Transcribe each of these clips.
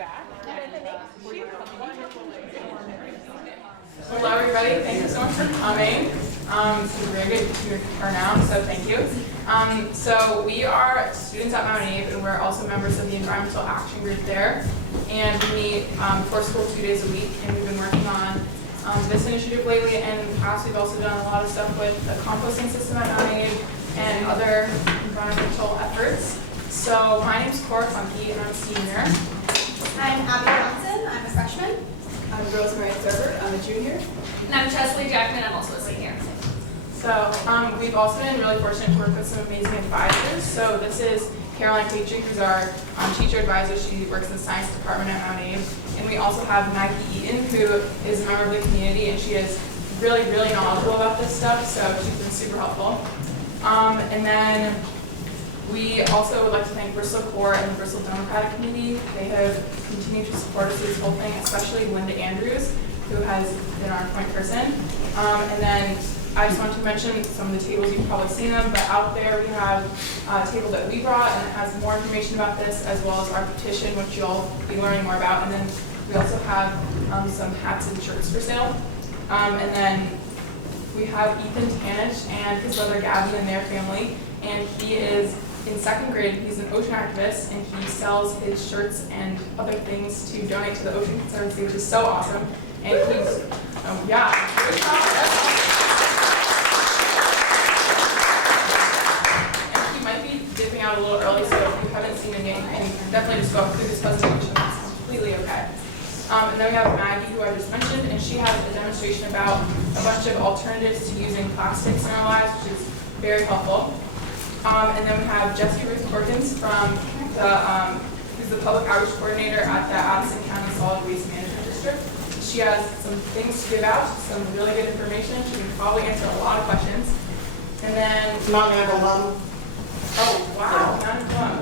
back. Hello everybody, thank you so much for coming. It's very good to turn out, so thank you. So we are students at MtAbe, and we're also members of the Environmental Action Group there. And we meet for school 2 days a week, and we've been working on this initiative lately, and in the past we've also done a lot of stuff with the composting system at MtAbe and other environmental efforts. So my name's Cora Funky, and I'm a senior. I'm Abby Johnson, I'm a freshman. I'm Rosemary Thurber, I'm a junior. And I'm Chesley Jackman, I'm also a senior. So we've also been really fortunate to work with some amazing advisors. So this is Caroline Patrick, who's our teacher advisor. She works in the science department at MtAbe. And we also have Maggie Eaton, who is a member of the community, and she is really, really knowledgeable about this stuff, so she's been super helpful. And then we also would like to thank Bristol Core and the Bristol Democratic Committee. They have continued to support us through this whole thing, especially Linda Andrews, who has been our point person. And then I just wanted to mention some of the tables, you've probably seen them, but out there we have a table that we brought, and it has more information about this, as well as our petition, which you'll be learning more about. And then we also have some hats and shirts for sale. And then we have Ethan Tanich and his brother Gavin and their family, and he is in 2nd grade. He's an ocean activist, and he sells his shirts and other things to donate to the Ocean Conservancy, which is so awesome. And he's, yeah, good job. And he might be dipping out a little early, so if you haven't seen him yet, you can definitely just go through this presentation. It's completely okay. And then we have Maggie, who I just mentioned, and she has a demonstration about a bunch of alternatives to using plastics in our lives, which is very helpful. And then we have Jessie Ruth Corkins from the, who's the public outreach coordinator at the Addison County Solid Waste Management District. She has some things to give out, some really good information. She can probably answer a lot of questions. And then Mount alum. oh wow, Mount Plum.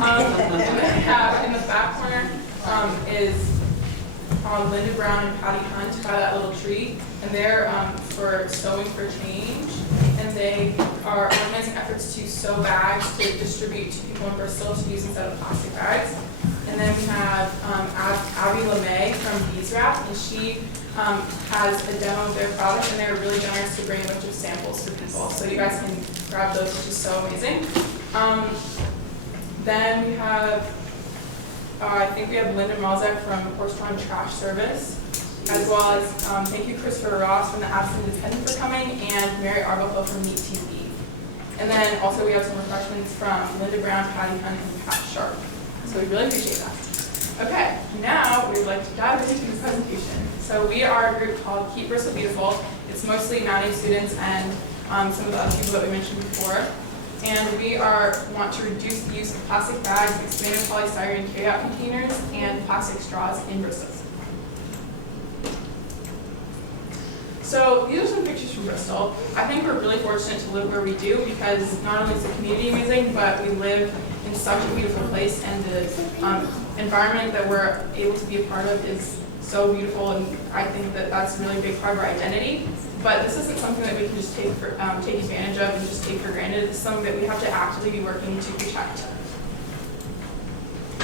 And then we have in the back corner is Linda Brown and Patty Hunt by that little tree, and they're for Sewing for Change, and they are organizing efforts to sew bags to distribute to people in Bristol to use instead of plastic bags. And then we have Abby LeMay from Beeswrap, and she has a demo of their product, and they're really generous to bring a bunch of samples to people. So you guys can grab those, which is so amazing. Then we have I think we have Linda Malzek from Horseton Trash Service, as well as thank you Christopher Ross from the Addison Independent for coming, and Mary Arbuckle from Meet TV. And then also we have some refreshments from Linda Brown, Patty Hunt, and Pat Sharp. So we really appreciate that. Okay, now we would like to dive into the presentation. So we are a group called Keep Bristol Beautiful. It's mostly MtAbe students and some of the other people that we mentioned before. And we want to reduce the use of plastic bags, expanded polystyrene carryout containers, and plastic straws in Bristol. So these are some pictures from Bristol. I think we're really fortunate to live where we do, because not only is the community amazing, but we live in such a beautiful place, and the environment that we're able to be a part of is so beautiful, and I think that that's a really big part of our identity. But this isn't something that we can just take advantage of and just take for granted. It's something that we have to actively be working to protect.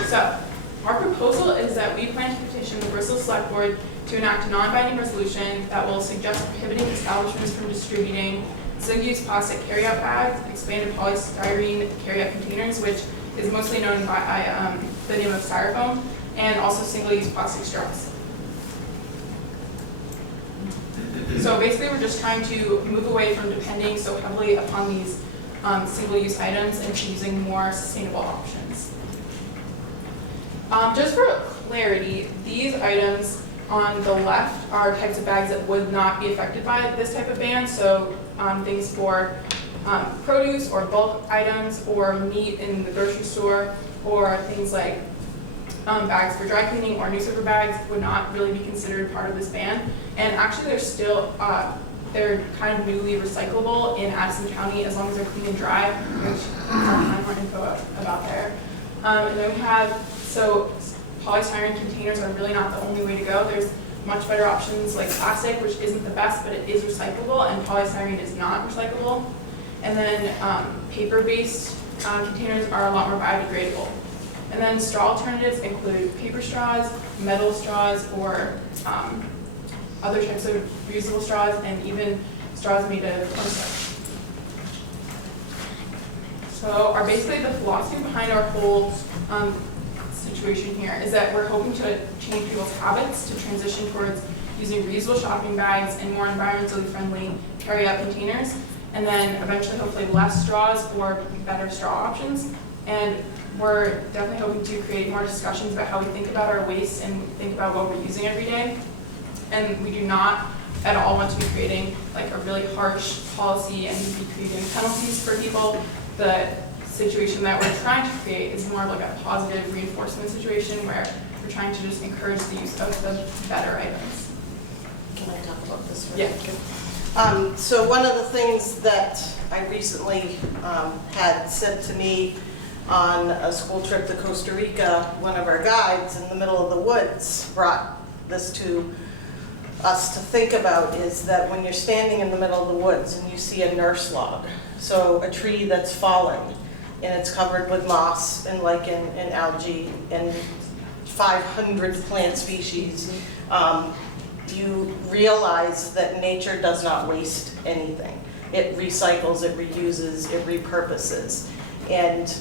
So, our proposal is that we plan to petition the Bristol Select Board to enact a non-binding resolution that will suggest prohibiting establishments from distributing single-use plastic carryout bags, expanded polystyrene carryout containers, which is mostly known by the name of Styrofoam, and also single-use plastic straws. So basically we're just trying to move away from depending so heavily upon these single-use items and to using more sustainable options. Just for clarity, these items on the left are types of bags that would not be affected by this type of ban. So things for produce or bulk items or meat in the grocery store, or things like bags for dry cleaning or newspaper bags would not really be considered part of this ban. And actually they're still, they're kind of newly recyclable in Addison County as long as they're clean and dry, which I'll find more info about there. And then we have, so polystyrene containers are really not the only way to go. There's much better options like plastic, which isn't the best, but it is recyclable, and polystyrene is not recyclable. And then paper-based containers are a lot more biodegradable. And then straw alternatives include paper straws, metal straws, or other types of reusable straws, and even straws made of cornstarch. So basically the philosophy behind our whole situation here is that we're hoping to change people's habits to transition towards using reusable shopping bags and more environmentally friendly carry-out containers, and then eventually hopefully less straws or better straw options. And we're definitely hoping to create more discussions about how we think about our waste and think about what we're using every day. And we do not at all want to be creating like a really harsh policy and be creating penalties for people. The situation that we're trying to create is more of like a positive reinforcement situation where we're trying to just encourage the use of the better items. Can I talk about this for a Yeah. second? So one of the things that I recently had said to me on a school trip to Costa Rica, one of our guides in the middle of the woods brought this to us to think about, is that when you're standing in the middle of the woods and you see a nurse log, so a tree that's fallen and it's covered with moss and lichen and algae and 500 plant species, you realize that nature does not waste anything. It recycles, it reuses, it repurposes. And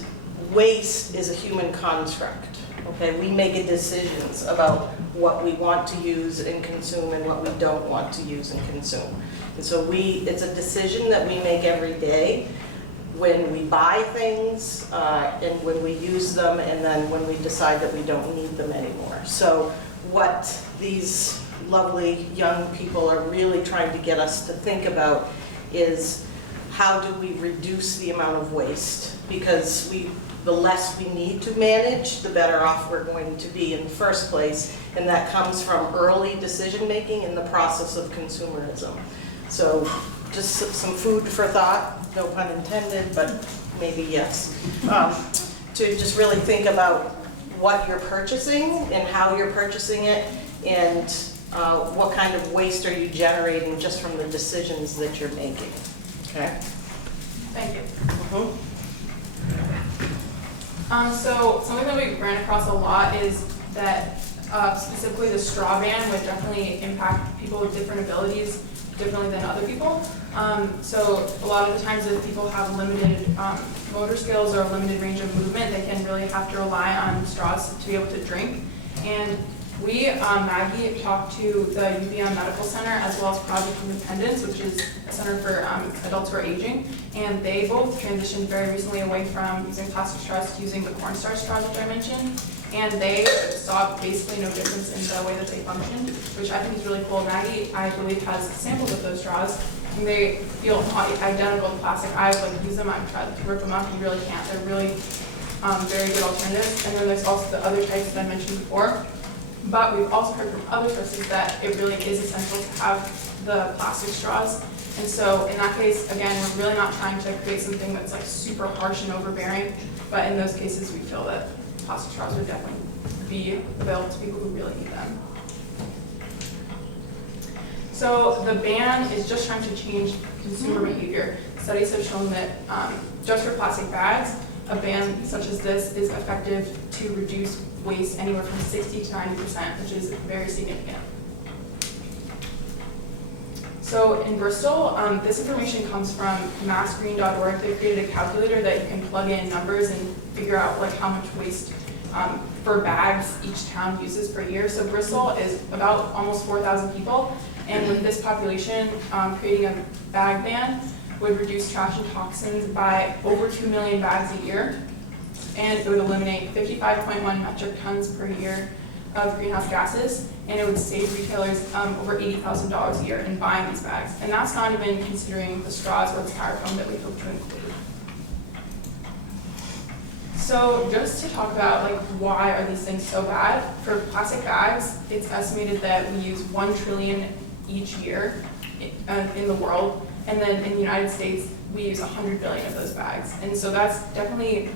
waste is a human construct, okay? We make decisions about what we want to use and consume and what we don't want to use and consume. And so it's a decision that we make every day when we buy things and when we use them, and then when we decide that we don't need them anymore. So what these lovely young people are really trying to get us to think about is, how do we reduce the amount of waste? Because the less we need to manage, the better off we're going to be in the first place, and that comes from early decision making in the process of consumerism. So just some food for thought, no pun intended, but maybe yes, to just really think about what you're purchasing and how you're purchasing it, and what kind of waste are you generating just from the decisions that you're making, okay? Thank you. Mm-hmm. So something that we ran across a lot is that specifically the straw ban would definitely impact people with different abilities differently than other people. So a lot of the times if people have limited motor skills or limited range of movement, they can really have to rely on straws to be able to drink. And we, Maggie, talked to the UVM Medical Center as well as Project Independence, which is a center for adults who are aging, and they both transitioned very recently away from using plastic straws to using the cornstarch straws, which I mentioned, and they saw basically no difference in the way that they functioned, which I think is really cool. Maggie, I believe, has samples of those straws, and they feel identical to plastic. I've used them, I've tried to rip them up, you really can't. They're really very good alternatives. And then there's also the other types that I mentioned before. But we've also heard from other sources that it really is essential to have the plastic straws. And so in that case, again, we're really not trying to create something that's super harsh and overbearing. But in those cases, we feel that plastic straws would definitely be available to people who really need them. So the ban is just trying to change consumer behavior. Studies have shown that just for plastic bags, a ban such as this is effective to reduce waste anywhere from 60 to 90%, which is very significant. So in Bristol, this information comes from massgreen.org. They created a calculator that you can plug in numbers and figure out how much waste for bags each town uses per year. So Bristol is about almost 4,000 people, and with this population, creating a bag ban would reduce trash and toxins by over 2 million bags a year, and it would eliminate 55.1 metric tons per year of greenhouse gases, and it would save retailers over $80,000 a year in buying these bags. And that's not even considering the straws or the styrofoam that we hope to include. So just to talk about why are these things so bad, for plastic bags, it's estimated that we use 1 trillion each year in the world, and then in the United States, we use 100 billion of those bags. And so that's definitely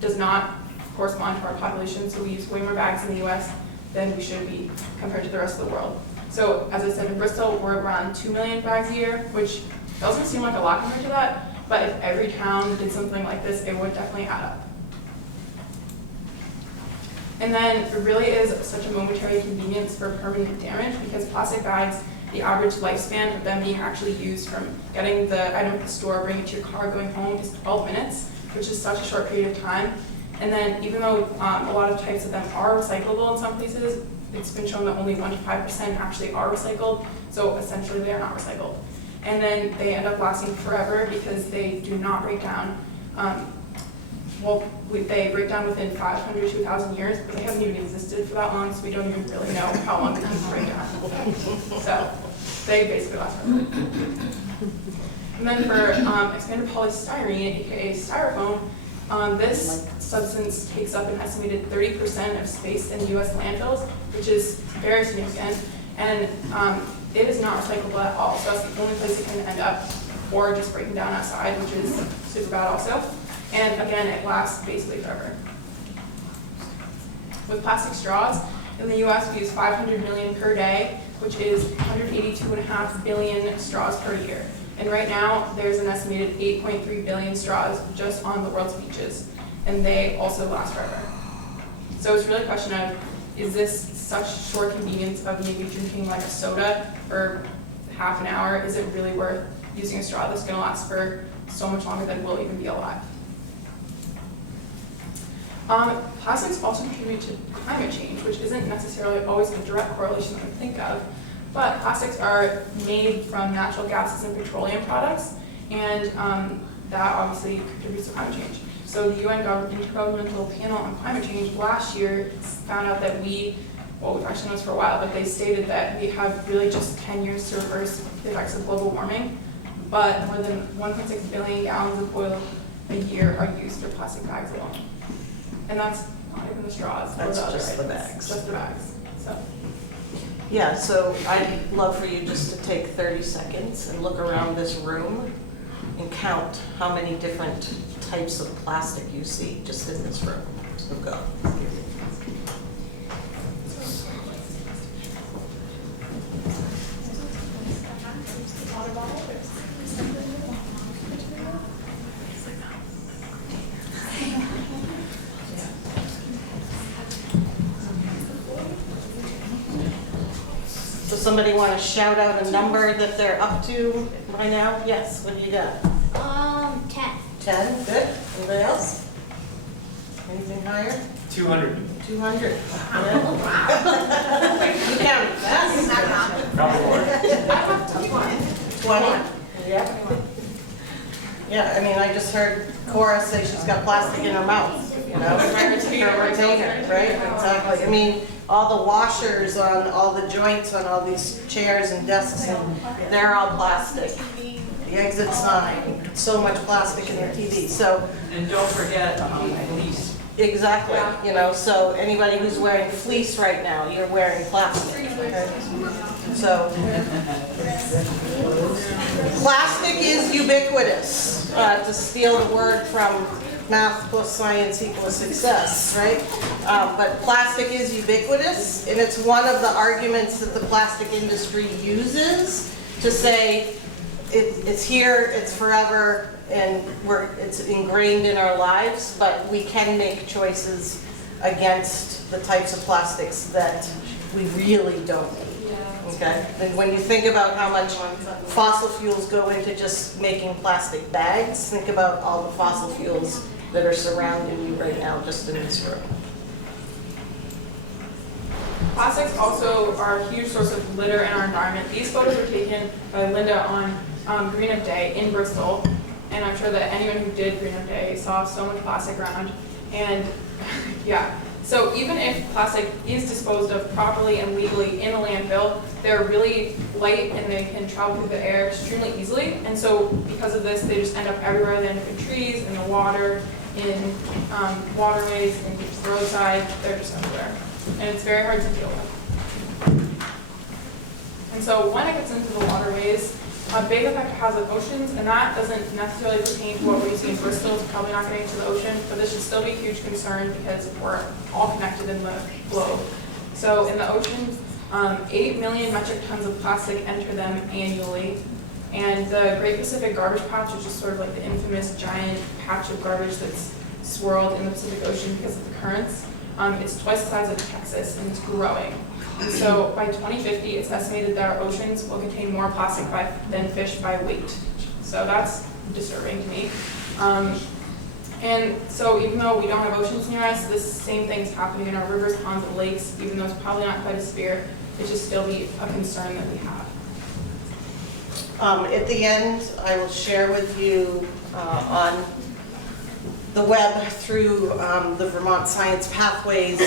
does not correspond to our population, so we use way more bags in the US than we should be compared to the rest of the world. So as I said, in Bristol, we're around 2 million bags a year, which doesn't seem like a lot compared to that, but if every town did something like this, it would definitely add up. And then it really is such a momentary convenience for permanent damage because plastic bags, the average lifespan of them being actually used from getting the item at the store, bringing it to your car, going home is 12 minutes, which is such a short period of time. And then even though a lot of types of them are recyclable in some places, it's been shown that only 1 to 5% actually are recycled, so essentially they are not recycled. And then they end up lasting forever because they do not break down. They break down within 500 to 1,000 years, but they haven't even existed for that long, so we don't even really know how long they can break down. So they basically last forever. And then for expanded polystyrene, aka styrofoam, this substance takes up an estimated 30% of space in U.S. landfills, which is very significant, and it is not recyclable at all. So that's the only place it can end up, or just breaking down outside, which is super bad also. And again, it lasts basically forever. With plastic straws, in the U.S. we use 500 million per day, which is 182.5 billion straws per year. And right now, there's an estimated 8.3 billion straws just on the world's beaches, and they also last forever. So it's really a question of, is this such short convenience of maybe drinking like a soda for half an hour? Is it really worth using a straw that's going to last for so much longer than we'll even be alive? Plastics also contribute to climate change, which isn't necessarily always a direct correlation that we think of, but plastics are made from natural gases and petroleum products, and that obviously contributes to climate change. So the UN Intergovernmental Panel on Climate Change last year found out that we've actually known this for a while, but they stated that we have really just 10 years to reverse the effects of global warming, but more than 1.6 billion gallons of oil a year are used for plastic bags alone. And that's not even the straws. That's or the just other the items. bags. Just the bags. So. Yeah, so I'd love for you just to take 30 seconds and look around this room and count how many different types of plastic you see just in this room. So go. Does somebody want to shout out a number that they're up to by now? Yes, what do you got? 10. 10, good. Anybody else? Anything higher? 200. 200. You counted fast. Probably more. 20. Yeah. Yeah, I mean, I just heard Cora say she's got plastic in her mouth, you know, her retainer, right? Exactly. I mean, all the washers on all the joints on all these chairs and desks, and they're all plastic. The exit sign, so much plastic in their TV. So And don't forget fleece. exactly, you know, so anybody who's wearing fleece right now, you're wearing plastic. Okay? So plastic is ubiquitous, to steal the word from math plus science equals success, right? But plastic is ubiquitous, and it's one of the arguments that the plastic industry uses to say it's here, it's forever, and it's ingrained in our lives, but we can make choices against the types of plastics that we really don't need. Okay, and when you think about how much fossil fuels go into just making plastic bags, think about all the fossil fuels that are surrounding you right now just in this room. Plastics also are a huge source of litter in our environment. These photos were taken by Linda on Green Up Day in Bristol, and I'm sure that anyone who did Green Up Day saw so much plastic around. And yeah, so even if plastic is disposed of properly and legally in a landfill, they're really light and they can travel through the air extremely easily. And so because of this, they just end up everywhere. They end up in trees, in the water, in waterways, in the roadside. They're just everywhere. And it's very hard to deal with. And so when it gets into the waterways, a big effect it has on oceans, and that doesn't necessarily pertain to what we're using in Bristol. It's probably not getting to the ocean, but this should still be a huge concern because we're all connected in the globe. So in the oceans, 8 million metric tons of plastic enter them annually. And the Great Pacific Garbage Patch, which is sort of like the infamous giant patch of garbage that's swirled in the Pacific Ocean because of the currents, It's twice the size of Texas, and it's growing. And so by 2050, it's estimated that our oceans will contain more plastic than fish by weight. So that's disturbing to me. And so even though we don't have oceans near us, this same thing's happening in our rivers, ponds, and lakes. Even though it's probably not quite as severe, it should still be a concern that we have. At the end, I will share with you on the web through the Vermont Science Pathways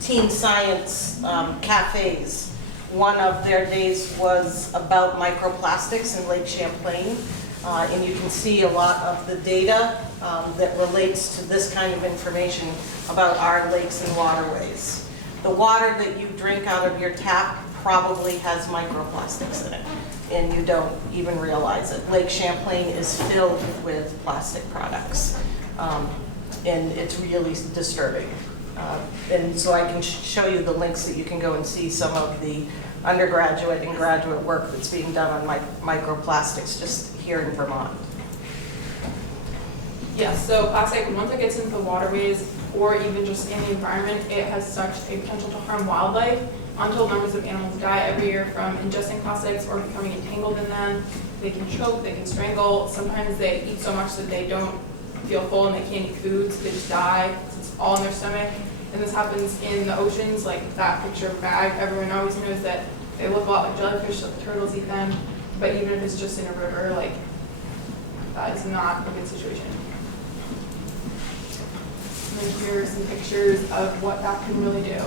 Teen Science cafes. One of their days was about microplastics in Lake Champlain, and you can see a lot of the data that relates to this kind of information about our lakes and waterways. The water that you drink out of your tap probably has microplastics in it, and you don't even realize it. Lake Champlain is filled with plastic products, and it's really disturbing. And so I can show you the links that you can go and see some of the undergraduate and graduate work that's being done on microplastics just here in Vermont. Yes, so plastic, once it gets into the waterways or even just in the environment, it has such a potential to harm wildlife. Untold numbers of animals die every year from ingesting plastics or becoming entangled in them. They can choke, they can strangle. Sometimes they eat so much that they don't feel full and they can't eat food, so they just die. It's all in their stomach. And this happens in the oceans, like that picture of bag. Everyone always knows that they look a lot like jellyfish, like the turtles eat them. But even if it's just in a river, like, that is not a good situation. And then here are some pictures of what that can really do.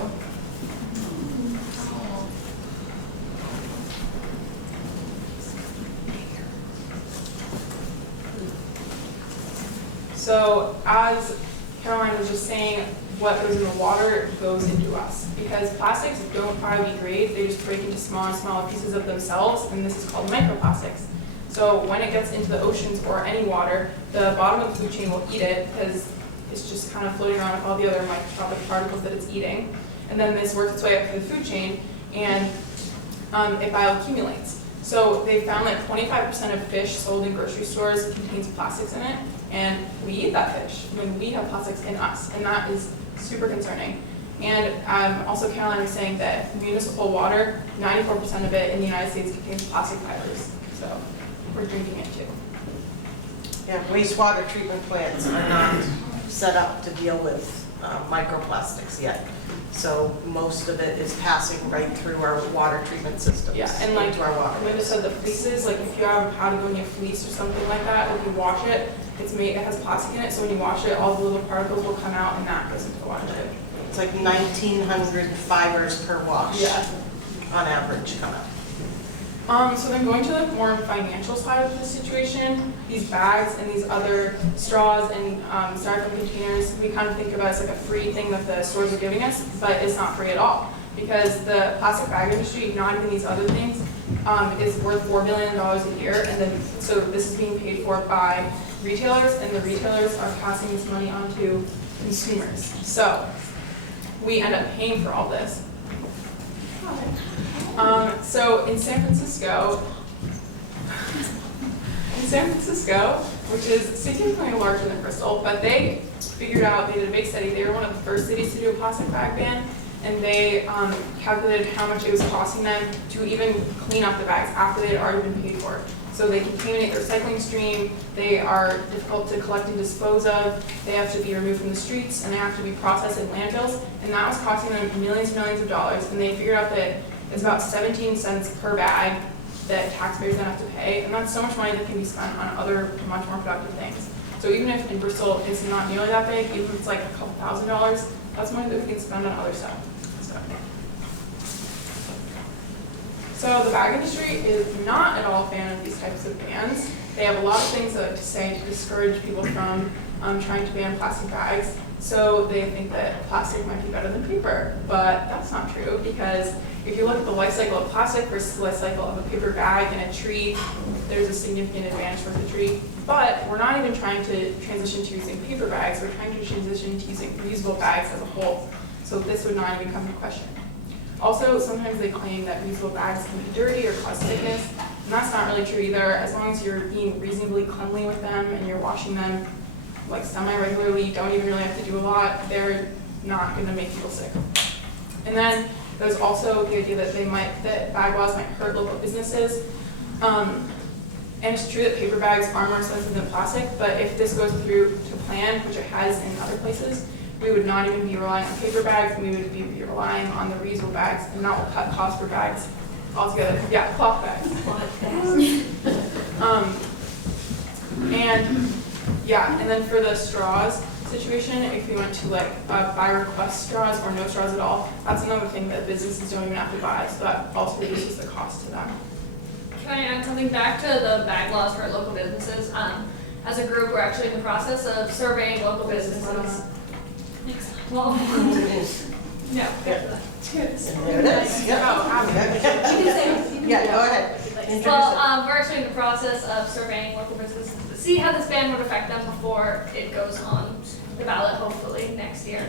So as Caroline was just saying, what goes in the water goes into us. Because plastics don't biodegrade, they just break into smaller and smaller pieces of themselves, and this is called microplastics. So when it gets into the oceans or any water, the bottom of the food chain will eat it because it's just kind of floating around with all the other microscopic particles that it's eating. And then this works its way up through the food chain, and it bioaccumulates. So they found that 25% of fish sold in grocery stores contains plastics in it, and we eat that fish. I mean, we have plastics in us, and that is super concerning. And also Caroline was saying that municipal water, 94% of it in the United States contains plastic fibers. So we're drinking it too. Yeah, wastewater treatment plants are not set up to deal with microplastics yet. So most of it is passing right through our water treatment systems. Yeah, and like into our water. Linda said, the fleeces, like if you have a Patagonia fleece or something like that, if you wash it, it has plastic in it, so when you wash it, all the little particles will come out and that goes into the water too. It's like 1,900 fibers per wash. Yeah. On average come out. So then going to the more financial side of the situation, these bags and these other straws and styrofoam containers, we kind of think of it as like a free thing that the stores are giving us, but it's not free at all. Because the plastic bag industry, not even these other things, is worth $4 billion a year, and then so this is being paid for by retailers, and the retailers are passing this money on to consumers. So we end up paying for all this. So in San Francisco, which is significantly larger than Bristol, but they figured out, they did a big study, they were one of the first cities to do a plastic bag ban, and they calculated how much it was costing them to even clean up the bags after they had already been paid for. So they contaminate the recycling stream, they are difficult to collect and dispose of, they have to be removed from the streets, and they have to be processed in landfills, and that was costing them millions and millions of dollars, and they figured out that it's about 17 cents per bag that taxpayers then have to pay, and that's so much money that can be spent on other much more productive things. So even if in Bristol it's not nearly that big, even if it's like a couple $1,000s, that's money that we can spend on other stuff. So the bag industry is not at all a fan of these types of bans. They have a lot of things to say to discourage people from trying to ban plastic bags. So they think that plastic might be better than paper, but that's not true, because if you look at the life cycle of plastic versus the life cycle of a paper bag and a tree, there's a significant advantage for the tree. But we're not even trying to transition to using paper bags, we're trying to transition to using reusable bags as a whole. So this would not even come into question. Also, sometimes they claim that reusable bags can be dirty or cause sickness, and that's not really true either. As long as you're being reasonably cleanly with them and you're washing them like semi-regularly, you don't even really have to do a lot, they're not gonna make people sick. And then there's also the idea that that bag laws might hurt local businesses. And it's true that paper bags are more expensive than plastic, but if this goes through to plan, which it has in other places, we would not even be relying on paper bags, we would be relying on the reusable bags, and that will cut costs for bags altogether. Yeah, cloth bags. And then for the straws situation, if we went to like buy request straws or no straws at all, that's another thing that businesses don't even have to buy, so that also reduces the cost to them. Can I add something back to the bag laws for local businesses? As a group, we're actually in the process of surveying local businesses. Well, no. There it is. Yeah, go ahead. Well, we're actually in the process of surveying local businesses to see how this ban would affect them before it goes on the ballot, hopefully next year.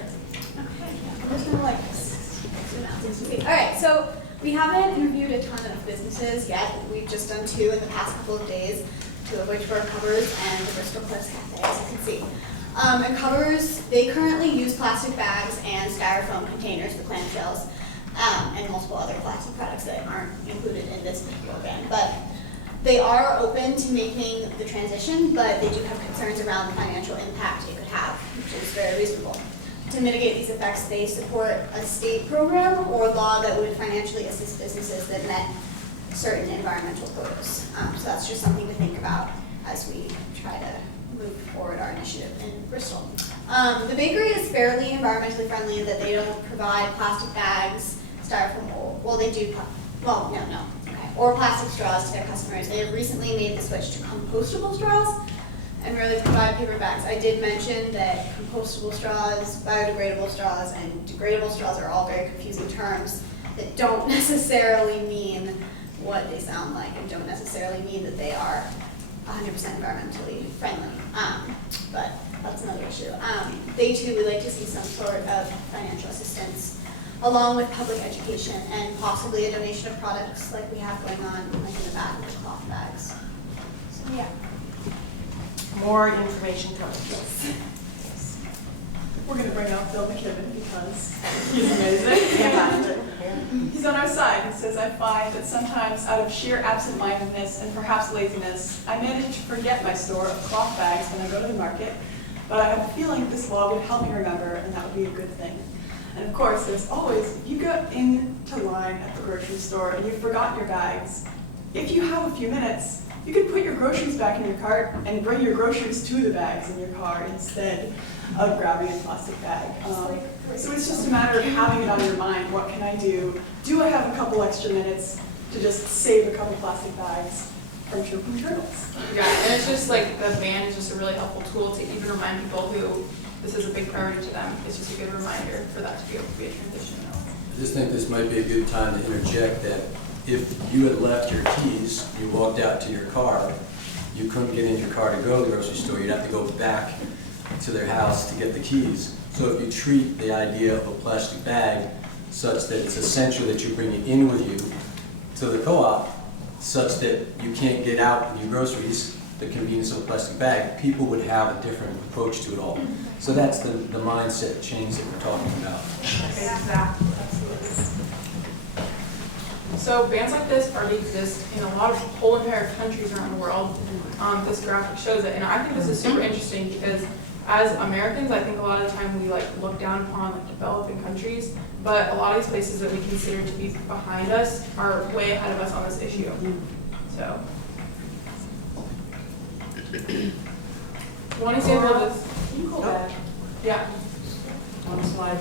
Alright, so we haven't interviewed a ton of businesses yet. We've just done 2 in the past couple of days, 2 of which were Covers and the Bristol Cafe, as you can see. And Covers, they currently use plastic bags and styrofoam containers, the clamshells, and multiple other plastic products that aren't included in this particular ban. But they are open to making the transition, but they do have concerns around the financial impact it could have, which is very reasonable. To mitigate these effects, they support a state program or law that would financially assist businesses that met certain environmental quotas. So that's just something to think about as we try to move forward our initiative in Bristol. The bakery is fairly environmentally friendly in that they don't provide plastic bags, styrofoam, well they do, or plastic straws to their customers. They have recently made the switch to compostable straws and really provide paper bags. I did mention that compostable straws, biodegradable straws, and degradable straws are all very confusing terms that don't necessarily mean what they sound like and don't necessarily mean that they are 100% environmentally friendly. But that's another issue. They too would like to see some sort of financial assistance along with public education and possibly a donation of products like we have going on like in the back with cloth bags. So yeah. More information coming. We're going to bring out Bill McKibben because he's amazing. He's on our side. He says, I find that sometimes out of sheer absent-mindedness and perhaps laziness, I manage to forget my store of cloth bags when I go to the market, but I have a feeling this law would help me remember, and that would be a good thing. And of course, there's always, you go into line at the grocery store and you've forgotten your bags. If you have a few minutes, you could put your groceries back in your cart and bring your groceries to the bags in your car instead of grabbing a plastic bag. So it's just a matter of having it on your mind. What can I do? Do I have a couple extra minutes to just save a couple plastic bags from choking turtles? Yeah, and it's just like the ban is just a really helpful tool to even remind people who this is a big priority to them. It's just a good reminder for that to be able to be a transition. I just think this might be a good time to interject that if you had left your keys, you walked out to your car, you couldn't get in your car to go to the grocery store, you'd have to go back to their house to get the keys. So if you treat the idea of a plastic bag such that it's essential that you bring it in with you to the co-op, such that you can't get out with your groceries, the convenience of a plastic bag, people would have a different approach to it all. So that's the mindset change that we're talking about. Exactly, absolutely. So bans like this already exist in a lot of whole entire countries around the world. This graphic shows it, and I think this is super interesting because as Americans, I think a lot of the time we look down upon developing countries, but a lot of these places that we consider to be behind us are way ahead of us on this issue. So, one example of this. Can you go back Yeah. one slide?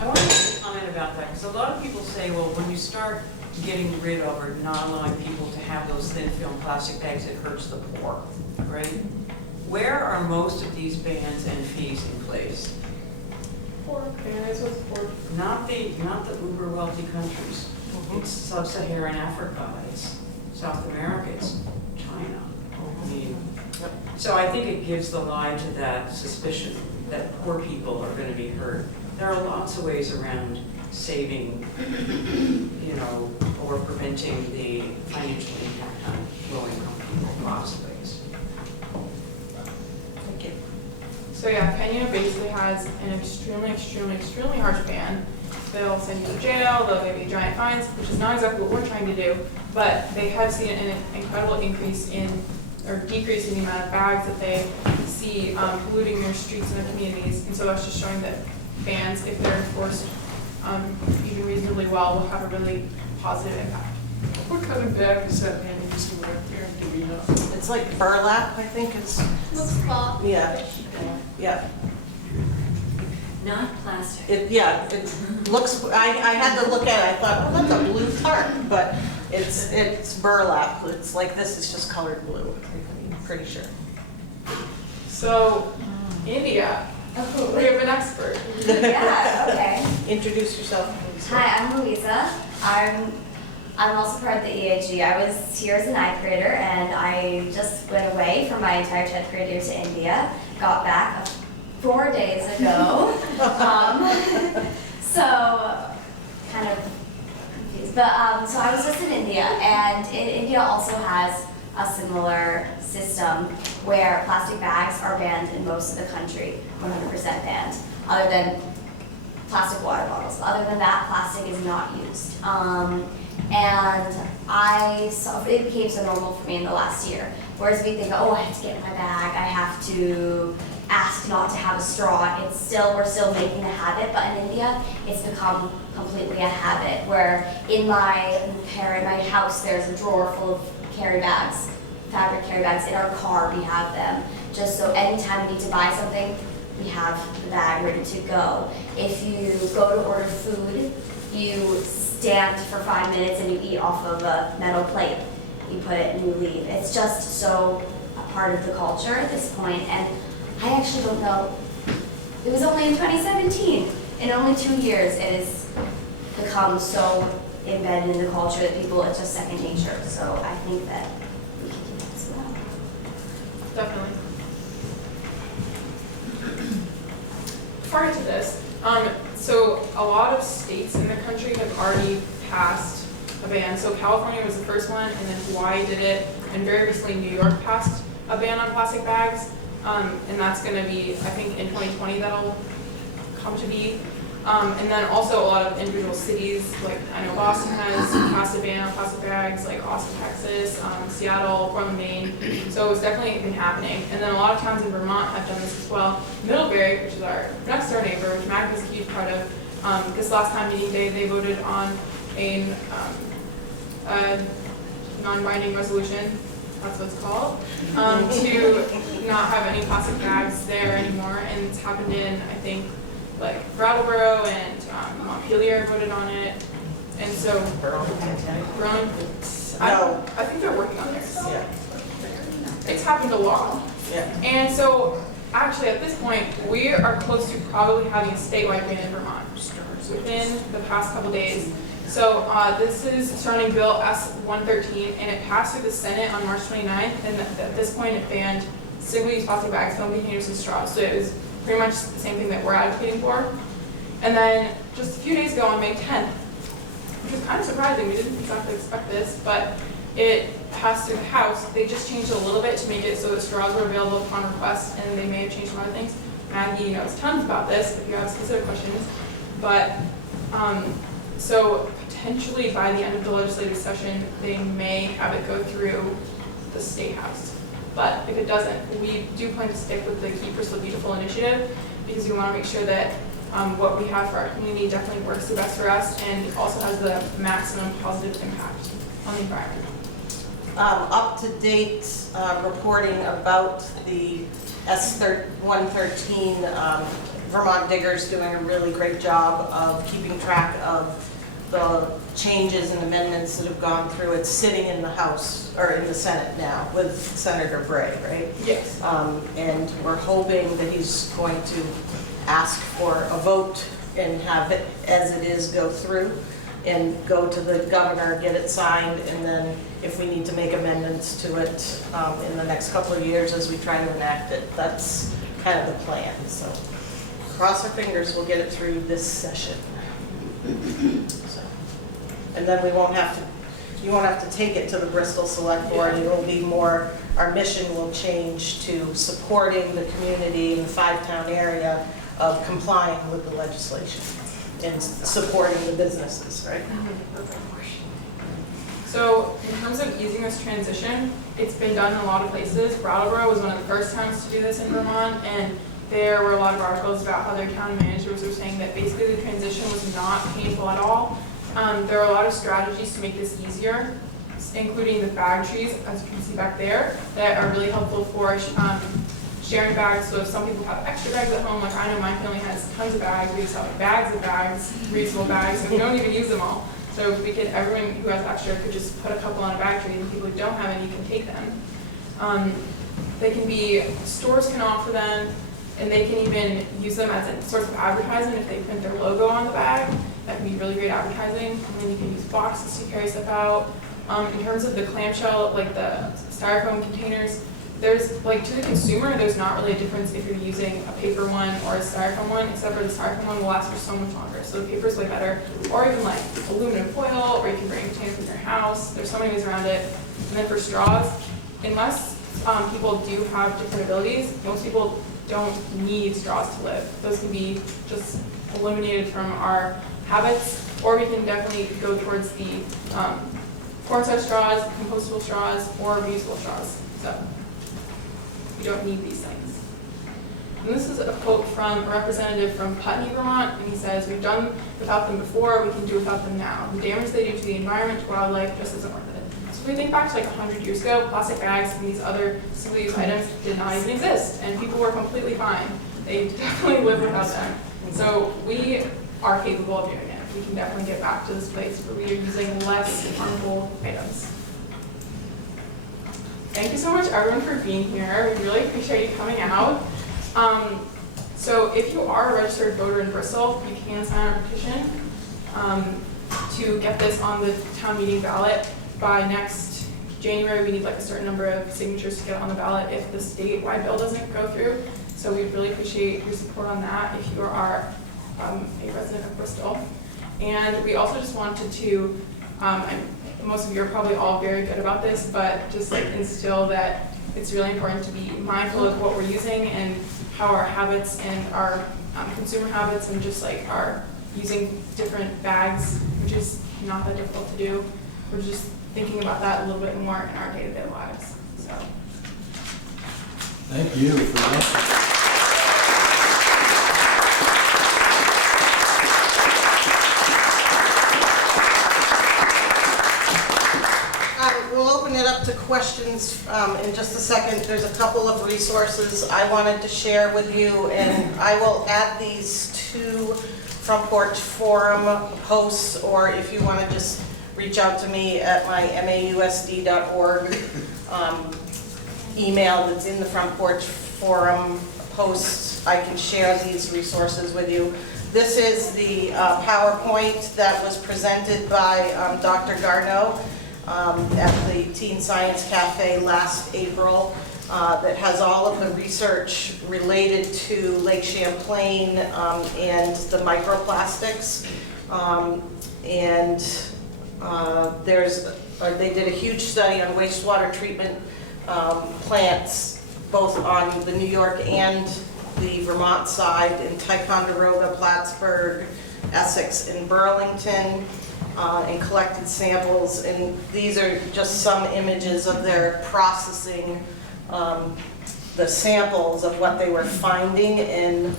I want to comment about that, because a lot of people say, well, when you start getting rid of or not allowing people to have those thin film plastic bags, it hurts the poor, right? Where are most of these bans and fees in place? Poor areas with poor. Not the uber wealthy countries. It's sub-Saharan Africa, it's South America, it's China. I mean, so I think it gives the lie to that suspicion that poor people are going to be hurt. There are lots of ways around saving, or preventing the financial impact on low-income people, lots of ways. Thank you. So yeah, Kenya basically has an extremely harsh ban. They'll send you to jail, they'll give you giant fines, which is not exactly what we're trying to do, but they have seen an incredible increase in, or decrease in the amount of bags that they see polluting their streets and their communities. And so that's just showing that bans, if they're enforced even reasonably well, will have a really positive impact. What kind of bag is that man used to wear there? Do we know? It's like burlap, I think is, Looks cloth. yeah, yeah. Not plastic. It looks, I had to look at it, I thought, oh, that's a blue tarp, but it's burlap. It's like this, it's just colored blue, I'm pretty sure. So, India, Oh, we have an expert. Yeah, okay. Introduce yourself, please. Hi, I'm Louisa. I'm also part of the EAG. I was here as an eye creator, and I just went away for my entire 10th grade year to India. Got back 4 days ago. So kind of confused. But so I was just in India, and India also has a similar system where plastic bags are banned in most of the country, 100% banned, other than plastic water bottles. Other than that, plastic is not used. And I saw it became so normal for me in the last year. Whereas we think, oh, I have to get in my bag, I have to ask not to have a straw. We're still making a habit, but in India, it's become completely a habit. Where in my house, there's a drawer full of carry bags, fabric carry bags. In our car, we have them. Just so anytime we need to buy something, we have the bag ready to go. If you go to order food, you stand for 5 minutes and you eat off of a metal plate. You put it and you leave. It's just so a part of the culture at this point. And I actually don't know. It was only in 2017. In only 2 years, it has become so embedded in the culture that people, it's just second nature. So I think that we can do that as well. Definitely. Prior to this, so a lot of states in the country have already passed a ban. So California was the first one, and then Hawaii did it, and very recently New York passed a ban on plastic bags. And that's going to be, I think, in 2020 that'll come to be. And then also a lot of individual cities, like I know Boston has passed a ban on plastic bags, like Austin, Texas, Seattle, Portland, Maine. So it's definitely been happening. And then a lot of towns in Vermont have done this as well. Middlebury, which is our next door neighbor, which Mac is a huge part of, this last time meeting day, they voted on a non-binding resolution, that's what it's called, to not have any plastic bags there anymore. And it's happened in, I think, like Brattleboro and Montpelier voted on it, and so Burlington. I think they're working on theirs. Yeah. It's happened a lot, Yeah. and so actually at this point we are close to probably having a statewide ban in Vermont within the past couple days. So this is Starting Bill S-113, and it passed through the Senate on March 29th, and at this point it banned single-use plastic bags, film containers, and straws. So it was pretty much the same thing that we're advocating for. And then just a few days ago on May 10th, which is kind of surprising, we didn't exactly expect this, but it passed through the House. They just changed it a little bit to make it so that straws were available upon request, and they may have changed some other things. Maggie knows tons about this if you have specific questions. But so potentially by the end of the legislative session, they may have it go through the State House. But if it doesn't, we do plan to stick with the Keep Bristol Beautiful initiative, because we want to make sure that what we have for our community definitely works the best for us and also has the maximum positive impact on the environment. Up-to-date reporting about the S-113, Vermont Diggers doing a really great job of keeping track of the changes and amendments that have gone through. It's sitting in the House, or in the Senate now, with Senator Bray, right? Yes. And we're hoping that he's going to ask for a vote and have it, as it is, go through and go to the governor, get it signed, and then if we need to make amendments to it in the next couple of years as we try to enact it, that's kind of the plan. So cross our fingers we'll get it through this session. So, and then we won't have to you won't have to take it to the Bristol Select Board. It will be more, our mission will change to supporting the community in the five-town area of complying with the legislation and supporting the businesses, right? So in terms of easing this transition, it's been done in a lot of places. Brattleboro was one of the first towns to do this in Vermont, and there were a lot of articles about how their town managers were saying that basically the transition was not painful at all. There are a lot of strategies to make this easier, including the bag trees, as you can see back there, that are really helpful for sharing bags. So if some people have extra bags at home, like I know my family has tons of bags, we just have bags of bags, reusable bags, and we don't even use them all. So if we could, everyone who has extra could just put a couple on a bag tree, and people who don't have any can take them. They can be, stores can offer them, and they can even use them as a source of advertising if they print their logo on the bag. That can be really great advertising. And then you can use boxes to carry stuff out. In terms of the clamshell, like the styrofoam containers, there's, like, to the consumer, there's not really a difference if you're using a paper one or a styrofoam one, except for the styrofoam one will last for so much longer. So the paper's way better. Or even like aluminum foil, or you can bring a container from your house. There's so many ways around it. And then for straws, unless people do have different abilities, most people don't need straws to live. Those can be just eliminated from our habits, or we can definitely go towards the corn-sized straws, compostable straws, or reusable straws. So you don't need these things. And this is a quote from a representative from Putney, Vermont, and he says, "We've done without them before, we can do without them now. The damage they do to the environment, to wildlife, just isn't worth it." So if we think back to like 100 years ago, plastic bags and these other single-use items did not even exist, and people were completely fine. They definitely lived without them. So we are capable of doing it. We can definitely get back to this place where we are using less harmful items. Thank you so much, everyone, for being here. We really appreciate you coming out. So if you are a registered voter in Bristol, you can sign a petition to get this on the town meeting ballot. By next January, we need like a certain number of signatures to get on the ballot if the statewide bill doesn't go through. So we really appreciate your support on that if you are a resident of Bristol. And we also just wanted to, most of you are probably all very good about this, but just like instill that it's really important to be mindful of what we're using and how our habits and our consumer habits and just like our using different bags, which is not that difficult to do. We're just thinking about that a little bit more in our day-to-day lives. So. Thank you for that. We'll open it up to questions in just a second. There's a couple of resources I wanted to share with you, and I will add these to Front Porch Forum posts, or if you want to just reach out to me at my MtAbeStud05152019 email that's in the Front Porch Forum posts, I can share these resources with you. This is the PowerPoint that was presented by Dr. Garneau at the Teen Science Cafe last April that has all of the research related to Lake Champlain and the microplastics. They did a huge study on wastewater treatment plants, both on the New York and the Vermont side, in Ticonderoga, Plattsburgh, Essex, and Burlington, and collected samples. And these are just some images of their processing the samples of what they were finding in,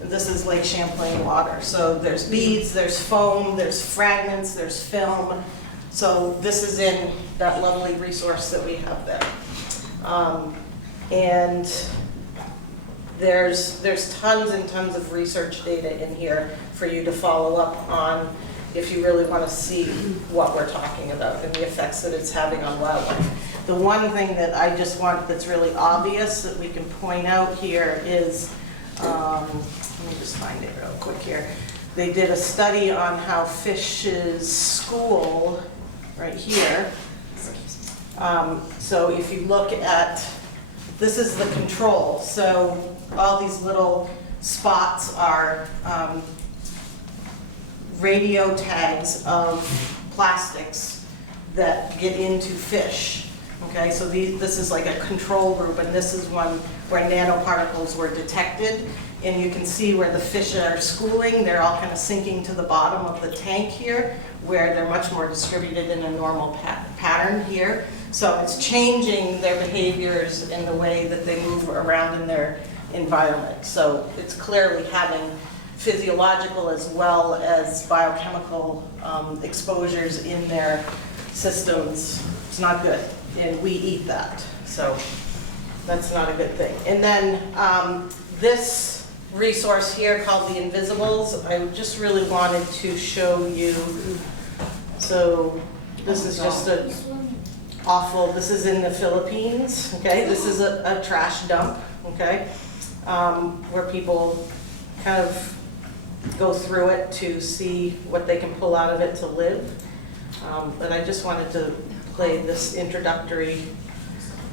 this is Lake Champlain water. So there's beads, there's foam, there's fragments, there's film. So this is in that lovely resource that we have there. And there's tons and tons of research data in here for you to follow up on if you really want to see what we're talking about and the effects that it's having on wildlife. The one thing that I just want that's really obvious that we can point out here is, let me just find it real quick here. They did a study on how fishes school, right here. So if you look at, this is the control. So all these little spots are radio tags of plastics that get into fish. Okay, so this is like a control group, and this is one where nanoparticles were detected. And you can see where the fish are schooling. They're all kind of sinking to the bottom of the tank here, where they're much more distributed in a normal pattern here. So it's changing their behaviors and the way that they move around in their environment. So it's clearly having physiological as well as biochemical exposures in their systems. It's not good, and we eat that. So that's not a good thing. And then this resource here called the Invisibles, I just really wanted to show you. So this is just a awful, this is in the Philippines, okay? This is a trash dump, okay? Where people kind of go through it to see what they can pull out of it to live. But I just wanted to play this introductory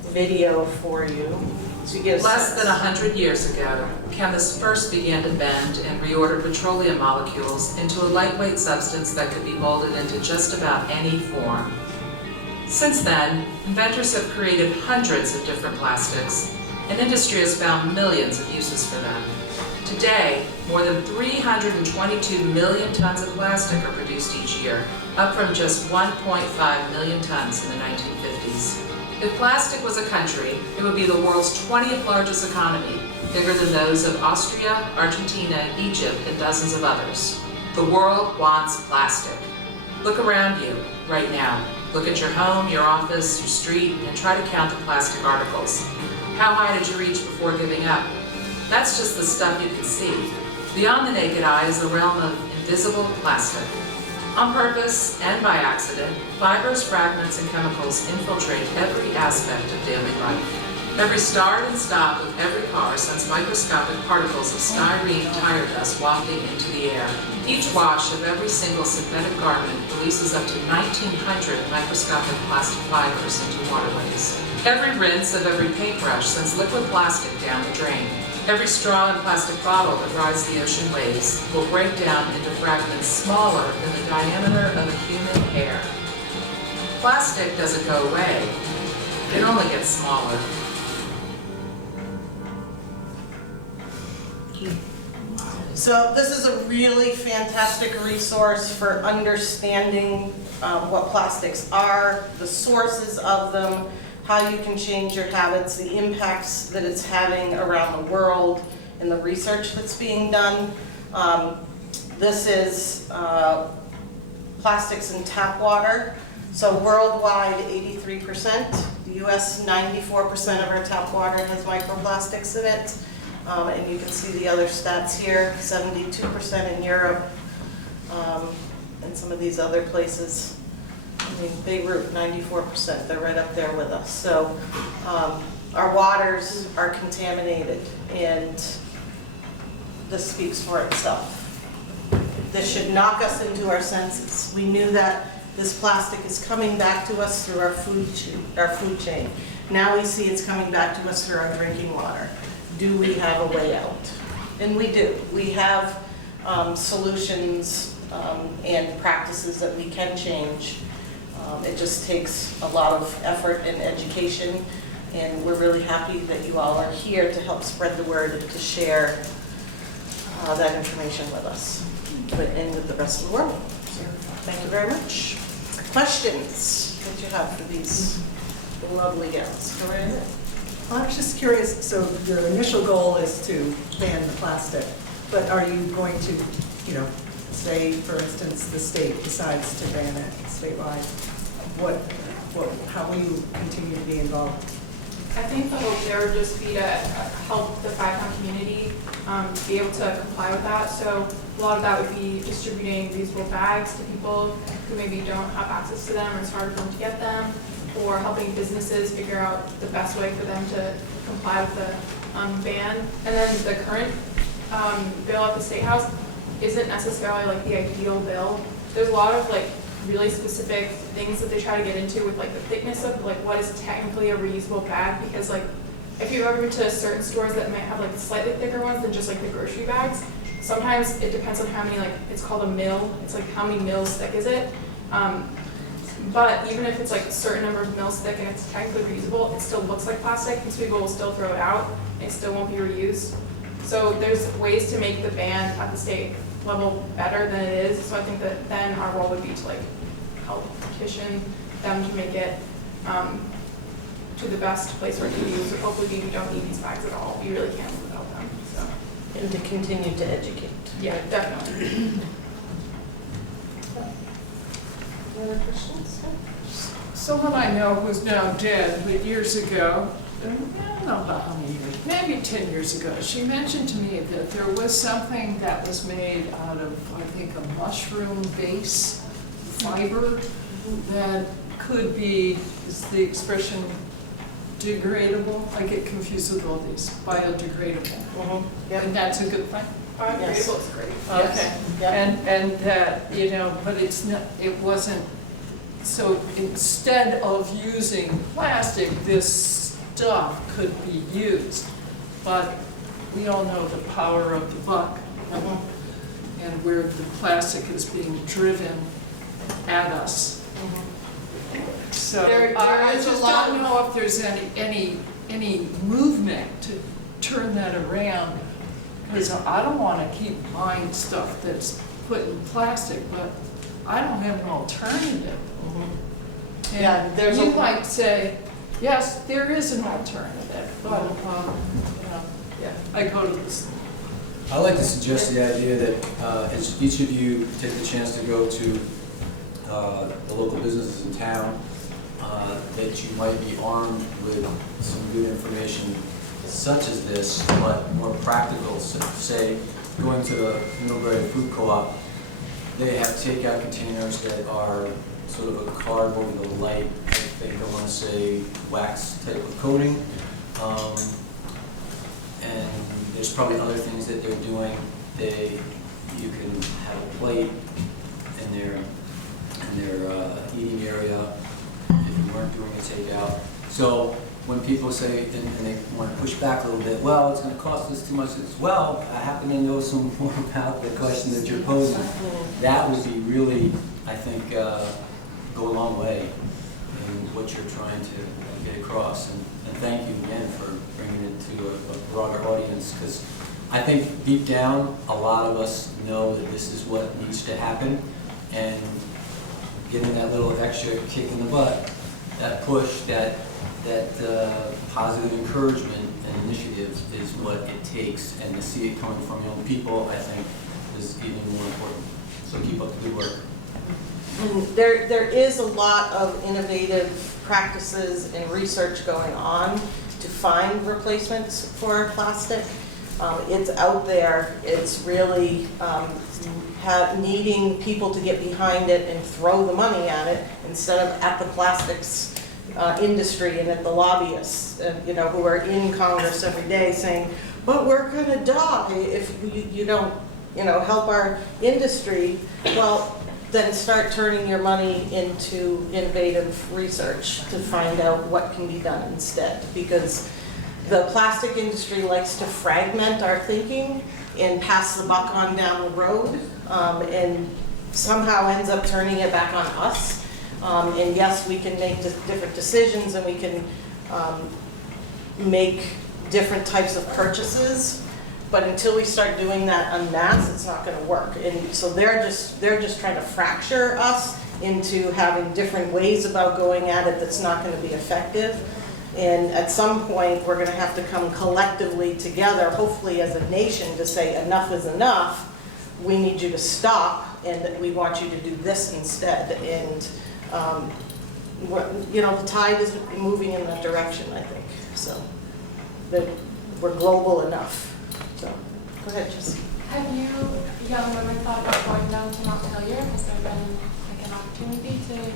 video for you. So you get a Less sense. than 100 years ago, chemists first began to bend and reorder petroleum molecules into a lightweight substance that could be molded into just about any form. Since then, inventors have created hundreds of different plastics, and industry has found millions of uses for them. Today, more than 322 million tons of plastic are produced each year, up from just 1.5 million tons in the 1950s. If plastic was a country, it would be the world's 20th largest economy, bigger than those of Austria, Argentina, Egypt, and dozens of others. The world wants plastic. Look around you right now. Look at your home, your office, your street, and try to count the plastic articles. How high did you reach before giving up? That's just the stuff you can see. Beyond the naked eye is the realm of invisible plastic. On purpose and by accident, fibers, fragments, and chemicals infiltrate every aspect of daily life. Every start and stop of every car sends microscopic particles of styrene tire dust wafting into the air. Each wash of every single synthetic garment releases up to 1,900 microscopic plastic fibers into waterways. Every rinse of every paintbrush sends liquid plastic down the drain. Every straw and plastic bottle that rides the ocean waves will break down into fragments smaller than the diameter of a human hair. Plastic doesn't go away, it only gets smaller. So this is a really fantastic resource for understanding what plastics are, the sources of them, how you can change your habits, the impacts that it's having around the world, and the research that's being done. This is plastics in tap water. So worldwide, 83%. The US, 94% of our tap water has microplastics in it. And you can see the other stats here, 72% in Europe, and some of these other places. I mean, Beirut, 94%, they're right up there with us. So our waters are contaminated, and this speaks for itself. This should knock us into our senses. We knew that this plastic is coming back to us through our food chain. Now we see it's coming back to us through our drinking water. Do we have a way out? And we do. We have solutions and practices that we can change. It just takes a lot of effort and education, and we're really happy that you all are here to help spread the word and to share that information with us and with the rest of the world. So, thank you very much. Questions that you have for these lovely gals? Go right ahead. Well, I was just curious, so your initial goal is to ban the plastic, but are you going to, say, for instance, the state decides to ban it statewide? How will you continue to be involved? I think the hope there would just be to help the five-town community be able to comply with that. So a lot of that would be distributing reusable bags to people who maybe don't have access to them, or it's hard for them to get them, or helping businesses figure out the best way for them to comply with the ban. And then the current bill at the State House isn't necessarily like the ideal bill. There's a lot of like really specific things that they try to get into with like the thickness of like what is technically a reusable bag, because like if you ever been to certain stores that might have like slightly thicker ones than just like the grocery bags, sometimes it depends on how many, like it's called a mil, it's like how many mils thick is it. But even if it's like a certain number of mils thick and it's technically reusable, it still looks like plastic, and so people will still throw it out, and it still won't be reused. So there's ways to make the ban at the state level better than it is, so I think that then our role would be to like help petition them to make it to the best place where it can be used. So hopefully we don't need these bags at all. We really can't live without them, so. And to continue to educate. Yeah, definitely. Any other questions? Someone I know who's now dead, but years ago, I don't know about how many years, maybe 10 years ago, she mentioned to me that there was something that was made out of, I think, a mushroom base fiber that could be, is the expression degradable? I get confused with all these, biodegradable. Yep. And that's a good thing? Biodegradable is great. Okay. Yep. And that, you know, but it's not, it wasn't, so instead of using plastic, this stuff could be used. But we all know the power of the buck and where the plastic is being driven at us. So There I is a just lot don't know if there's any movement to turn that around. Because I don't want to keep buying stuff that's put in plastic, but I don't have an alternative. And Yeah, there's you a- might say, yes, there is an alternative, but you know, Yeah. I go to this. I like to suggest the idea that as each of you take the chance to go to the local businesses in town, that you might be armed with some good information such as this, but more practical. So say, going to the Millbrae Food Co-op, they have takeout containers that are sort of a cardboard with a light, I think I want to say wax type of coating. And there's probably other things that they're doing. You can have a plate in their eating area if you weren't doing a takeout. So when people say, and they want to push back a little bit, well, it's going to cost us too much. As well, I happen to know some more about the question that you're posing. That would be really, I think, go a long way in what you're trying to get across. And thank you again for bringing it to a broader audience, because I think deep down, a lot of us know that this is what needs to happen, and getting that little extra kick in the butt, that push, that positive encouragement and initiative is what it takes, and to see it coming from young people, I think, is even more important. So keep up the good work. And there is a lot of innovative practices and research going on to find replacements for plastic. It's out there. It's really needing people to get behind it and throw the money at it instead of at the plastics industry and at the lobbyists, you know, who are in Congress every day saying, but we're going to die if you don't, you know, help our industry. Well, then start turning your money into innovative research to find out what can be done instead. Because the plastic industry likes to fragment our thinking and pass the buck on down the road, and somehow ends up turning it back on us. And yes, we can make different decisions, and we can make different types of purchases, but until we start doing that en masse, it's not going to work. And so they're just trying to fracture us into having different ways about going at it that's not going to be effective. And at some point, we're going to have to come collectively together, hopefully as a nation, to say enough is enough. We need you to stop, and we want you to do this instead. And you know, the tide is moving in that direction, I think. So that we're global enough. So go ahead, Jesse. Have you young women thought about going down to Montpelier? Has there been like an opportunity to?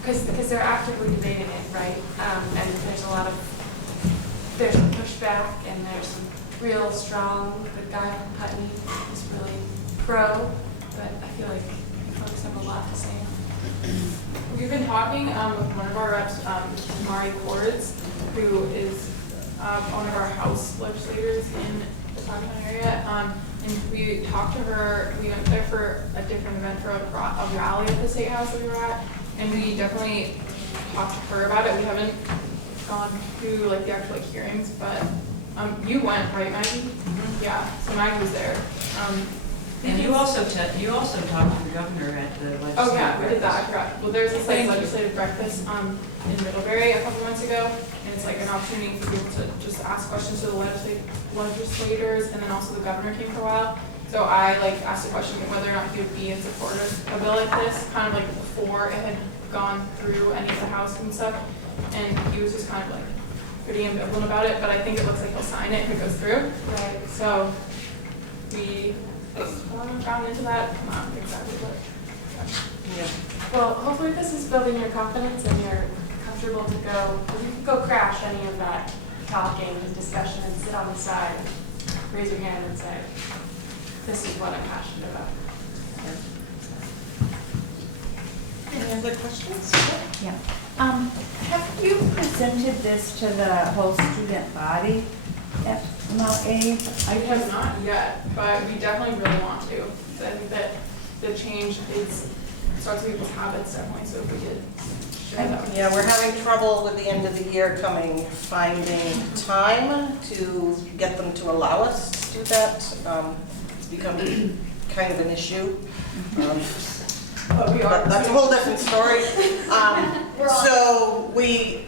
Because they're actively debating it, right? And there's a lot of some pushback, and there's some real strong. The guy from Putney is really pro, but I feel like folks have a lot to say. We've been talking with one of our reps, Mari Cords, who is one of our House legislators in the Champlain area. And we talked to her, we went there for a different event for a rally at the State House that we were at, and we definitely talked to her about it. We haven't gone through like the actual like, hearings, but you went, right, Maggie? Yeah, so Maggie was there. And you also talked to the governor at the legislative. Oh yeah, we did that, I breakfast. forgot. Well, there's this like legislative breakfast in Middlebury a couple months ago, and it's like an opportunity for people to just ask questions to the legislators, and then also the governor came for a while. So I like asked a question whether or not he would be in support of a bill like this, kind of like before it had gone through any of the House and stuff, and he was just kind of like pretty ambivalent about it, but I think it looks like he'll sign it if it goes through. Right. So we gotten into that, not exactly what. Yeah. Well, hopefully this is building your confidence and you're comfortable to go, you can go crash any of that talking and discussion and sit on the side, raise your hand and say, this is what I'm passionate about. Any other questions? Yeah. Have you presented this to the whole student body at MtAbe? I have not yet, but we definitely really want to. So I think that the change starts with people's habits definitely, so if we could share that. Yeah, we're having trouble with the end of the year finding time to get them to allow us to do that. It's become kind of an issue. But we are. But that's a whole different story. So we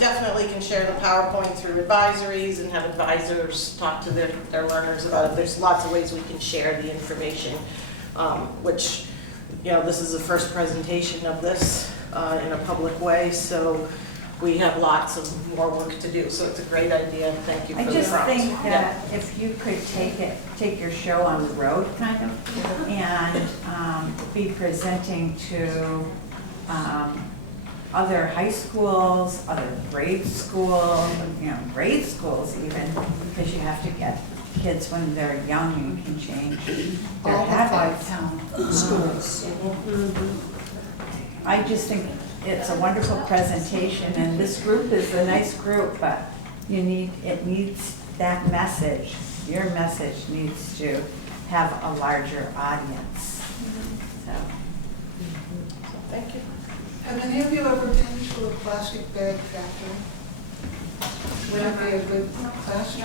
definitely can share the PowerPoint through advisories and have advisors talk to their learners about it. There's lots of ways we can share the information, which, this is the first presentation of this in a public way, so we have lots of more work to do. So it's a great idea. Thank you for the prompt. I just think that if you could take your show on the road, kind of, and be presenting to other high schools, other grade schools even, because you have to get kids when they're young and can change their habits. Schools. I just think it's a wonderful presentation, and this group is a nice group, but it needs that message. Your message needs to have a larger audience. So. Thank you. Have any of you ever been to a plastic bag factory? Would it be a good class?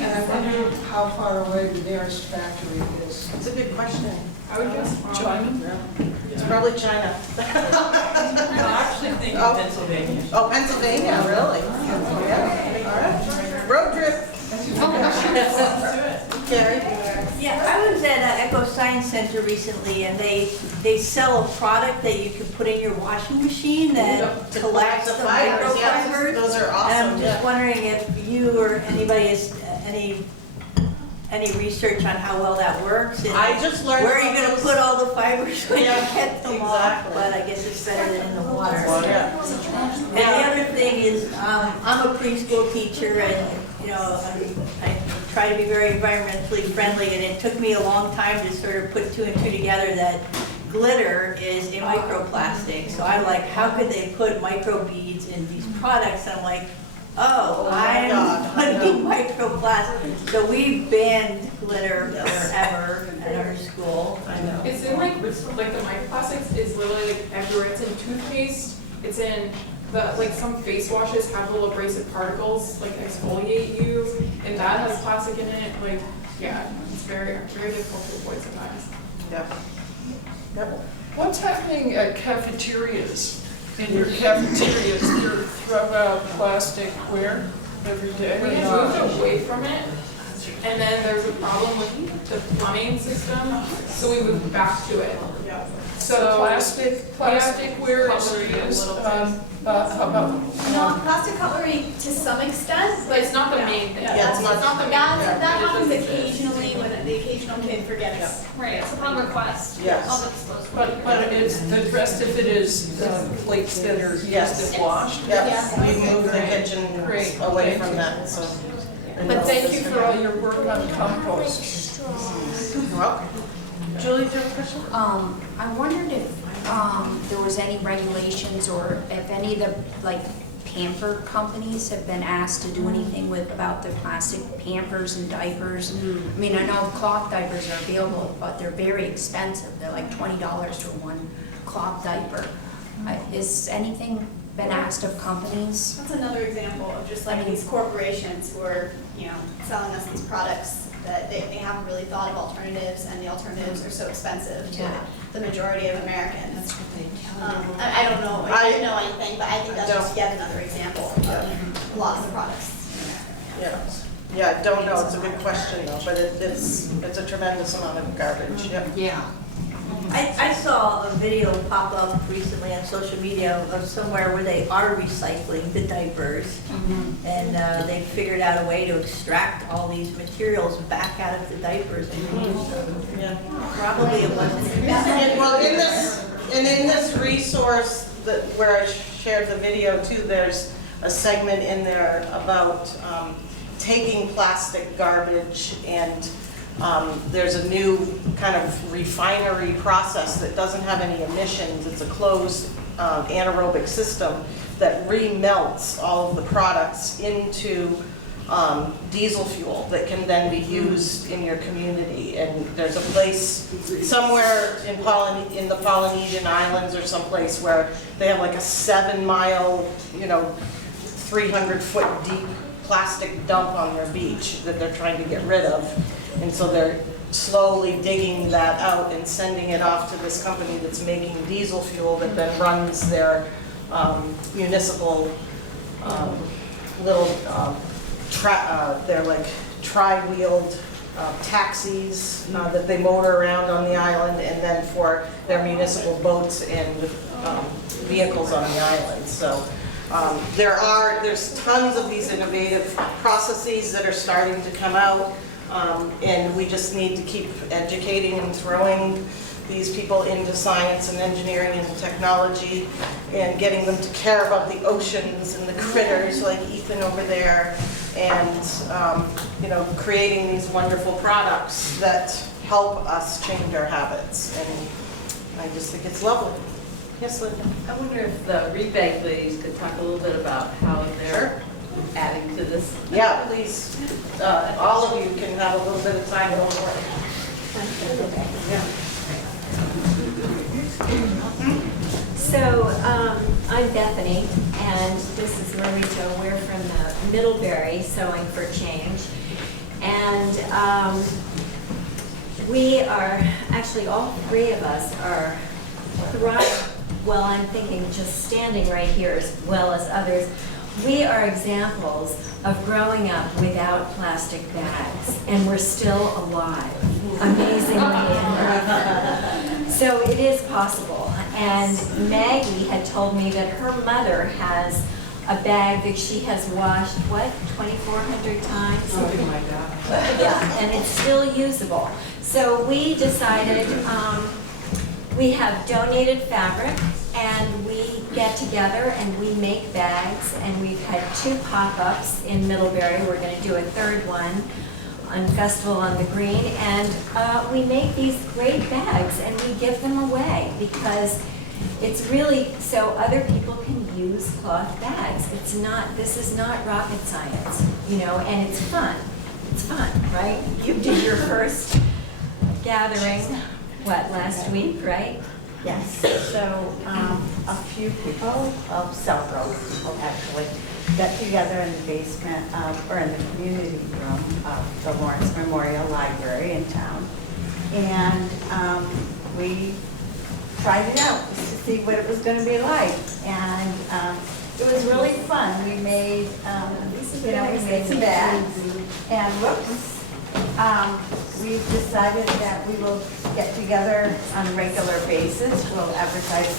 And I wonder how far away the nearest factory is. It's a good question. I would guess China? It's probably China. I actually think Pennsylvania. Oh, Pennsylvania, really? Yeah. All right. Road trip. Carrie? Yeah, I was at Echo Science Center recently, and they sell a product that you can put in your washing machine that To collects the fibers, yes. microfibers. Those are And awesome. I'm just wondering if you or anybody has any research on how well that works? And I just learned where are you about going to those. put all the fibers when Yeah, you get them off? exactly. But I guess it's better than in the water. Yeah. And the other thing is, I'm a preschool teacher, and I try to be very environmentally friendly, and it took me a long time to sort of put two and two together that glitter is a microplastic. So I'm like, how could they put microbeads in these products? And I'm like, oh, my God, I'm putting microplastic. So we banned glitter forever at our school. I know. It's in like the microplastics is literally like everywhere. It's in toothpaste. It's in some face washes have little abrasive particles like exfoliate you, and that has plastic in it. Like, yeah, it's very, very difficult to avoid sometimes. Yep. Yep. What's happening at cafeterias? In your cafeterias, you throw out plastic where every day? We or had not? moved away from it, and then there was a problem with the plumbing system, so we moved back to it. So plasticware is used, how about? No, plastic cutlery to some extent, But it's not the main thing. Yeah, it's not the main that thing. happens occasionally when the occasional kid forgets. Right, it's upon request. Yes. All the disposable. But it's, the rest of it is plates that are used Yes. and washed? Yep. We moved the kitchen Great. away Thank from you. that, so. But thank you for all your work on compost. You're welcome. Julie, do you have a question? I wondered if there was any regulations or if any of the pamper companies have been asked to do anything with about their plastic pampers and diapers. I mean, I know cloth diapers are available, but they're very expensive. They're like $20 for one cloth diaper. Is anything been asked of companies? That's another example of just like these corporations who are, selling us these products that they haven't really thought of alternatives, and the alternatives are so expensive to the majority of Americans. That's what they tell you. I don't know, I didn't know anything, but I think that's just yet another example of a lot of the products in America. Yeah, I don't know, it's a good question though, but it's a tremendous amount of garbage, Yeah. I saw a video pop up recently on social media of somewhere where they are recycling the diapers. And they figured out a way to extract all these materials back out of the diapers and reuse them. Probably it wasn't. Well, in this resource where I shared the video too, there's a segment in there about taking plastic garbage, and there's a new kind of refinery process that doesn't have any emissions. It's a closed anaerobic system that remelts all of the products into diesel fuel that can then be used in your community. And there's a place somewhere in the Polynesian Islands or someplace where they have like a 7-mile, 300-foot deep plastic dump on their beach that they're trying to get rid of. And so they're slowly digging that out and sending it off to this company that's making diesel fuel that then runs their municipal little, they're like tri-wheeled taxis that they motor around on the island, and then for their municipal boats and vehicles on the island. So there's tons of these innovative processes that are starting to come out. And we just need to keep educating and throwing these people into science and engineering and technology, and getting them to care about the oceans and the critters like Ethan over there, and creating these wonderful products that help us change our habits. And I just think it's lovely. Yes, Linda? I wonder if the rebate ladies could talk a little bit about how they're adding to this. Yeah, please, all of you can have a little bit of time. So I'm Bethany, and this is Marita. We're from the Middlebury Sewing for Change. And we are, actually all three of us are thriving. Well, I'm thinking just standing right here as well as others. We are examples of growing up without plastic bags, and we're still alive, amazingly enough. So it is possible. And Maggie had told me that her mother has a bag that she has washed, 2,400 times? Something like that. Yeah, and it's still usable. So we decided, we have donated fabric, and we get together and we make bags, and we've had 2 pop-ups in Middlebury. We're going to do a 3rd one on Festival on the Green, and we make these great bags and we give them away because it's really so other people can use cloth bags. This is not rocket science, and it's fun. It's fun, right? You did your first gathering, last week, right? Yes, so a few people, several people actually, got together in the basement or in the community room of the Lawrence Memorial Library in town. And we tried it out just to see what it was going to be like. And it was really fun. We made, we made some bags. And whoops. We've decided that we will get together on a regular basis. We'll advertise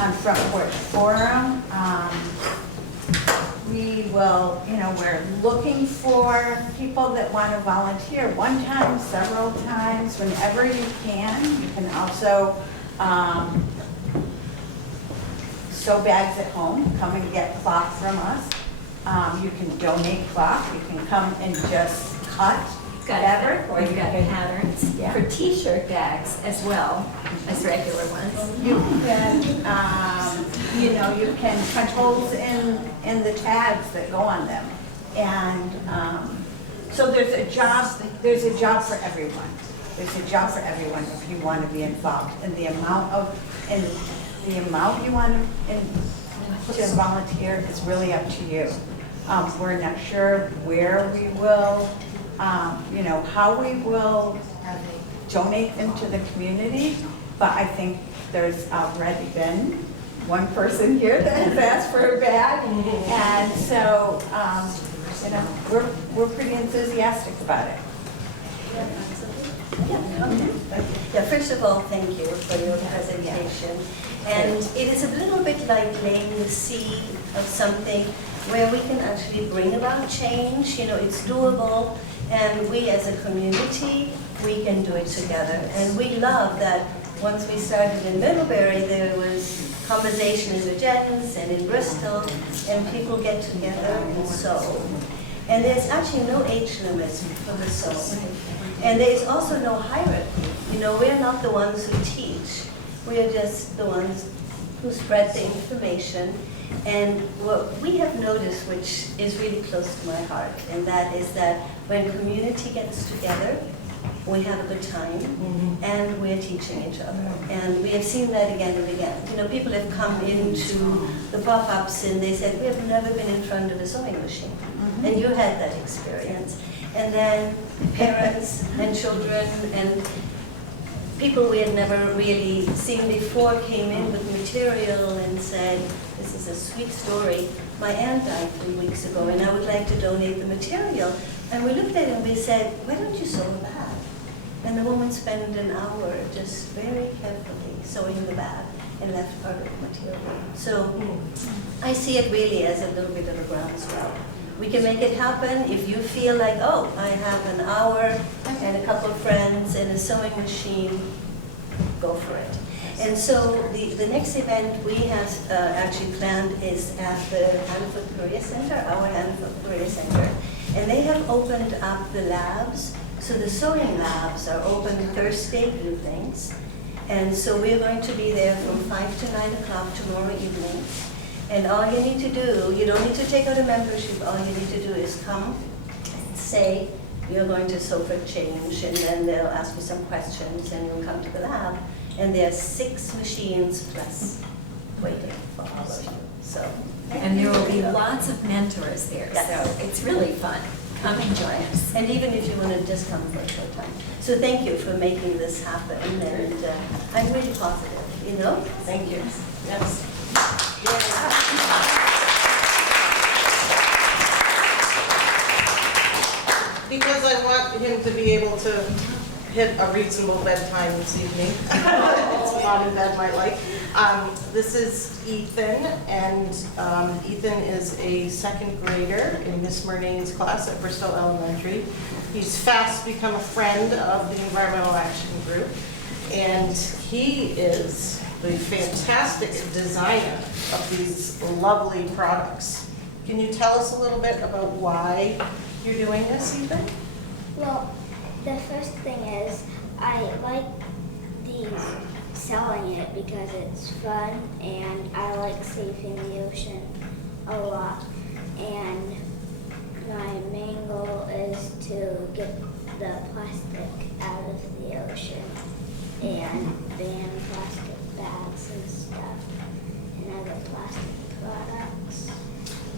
on Front Porch Forum. We will, we're looking for people that want to volunteer one time, several times, whenever you can. You can also sew bags at home. Come and get cloth from us. You can donate cloth. You can come and just cut got Fabric, or we've you got can- patterns Yeah. for t-shirt bags as well as regular ones. You can, you know, you can punch holes in the tags that go on them. And so there's a job for everyone. There's a job for everyone if you want to be involved. And the amount you want to volunteer is really up to you. We're not sure where we will, you know, how we will donate them to the community, but I think there's already been one person here that has asked for a bag, and so, you know, we're pretty enthusiastic about it. Yeah, first of all, thank you for your presentation. And it is a little bit like laying the seed of something where we can actually bring about change. You know, it's doable, and we as a community, we can do it together. And we love that once we started in Middlebury, there was conversation in Regents and in Bristol, and people get together and sew. And there's actually no age limit for the sewing. And there is also no hierarchy. You know, we're not the ones who teach. We're just the ones who spread the information. And what we have noticed, which is really close to my heart, and that is that when community gets together, we have a good time, and we're teaching each other. And we have seen that again and again. You know, people have come into the pop-ups and they said, we have never been in front of a sewing machine. And you had that experience. And then parents and children and people we had never really seen before came in with material and said, this is a sweet story. My aunt died 3 weeks ago and I would like to donate the material. And we looked at it and we said, why don't you sew a bag? And the woman spent an hour just very carefully sewing the bag and left part of the material. So I see it really as a little bit of a groundswell. We can make it happen if you feel like, oh, I have an hour and a couple of friends and a sewing machine, go for it. And so the next event we have actually planned is at the Hanford Career Center, our Hanford Career Center. And they have opened up the labs. So the sewing labs are open Thursday evenings. And so we're going to be there from 5 to 9 o'clock tomorrow evening. And all you need to do, you don't need to take out a membership, all you need to do is come, say you're going to sew for change, and then they'll ask you some questions, and you'll come to the lab, and there are 6 machines plus waiting for all of you. So, And there will be lots of mentors there, Yes. so it's really fun. Come and join us. and even if you want to just come for a short time. So thank you for making this happen, and I'm really positive, you know? Thank you. Yes. Because I want him to be able to hit a reasonable bedtime this evening. It's not in bed, my like. This is Ethan, and Ethan is a 2nd grader in Miss Murnane's class at Bristol Elementary. He's fast become a friend of the Environmental Action Group, and he is the fantastic designer of these lovely products. Can you tell us a little bit about why you're doing this, Ethan? Well, the first thing is I like selling it because it's fun and I like saving the ocean a lot. And my main goal is to get the plastic out of the ocean and ban plastic bags and stuff and other plastic products.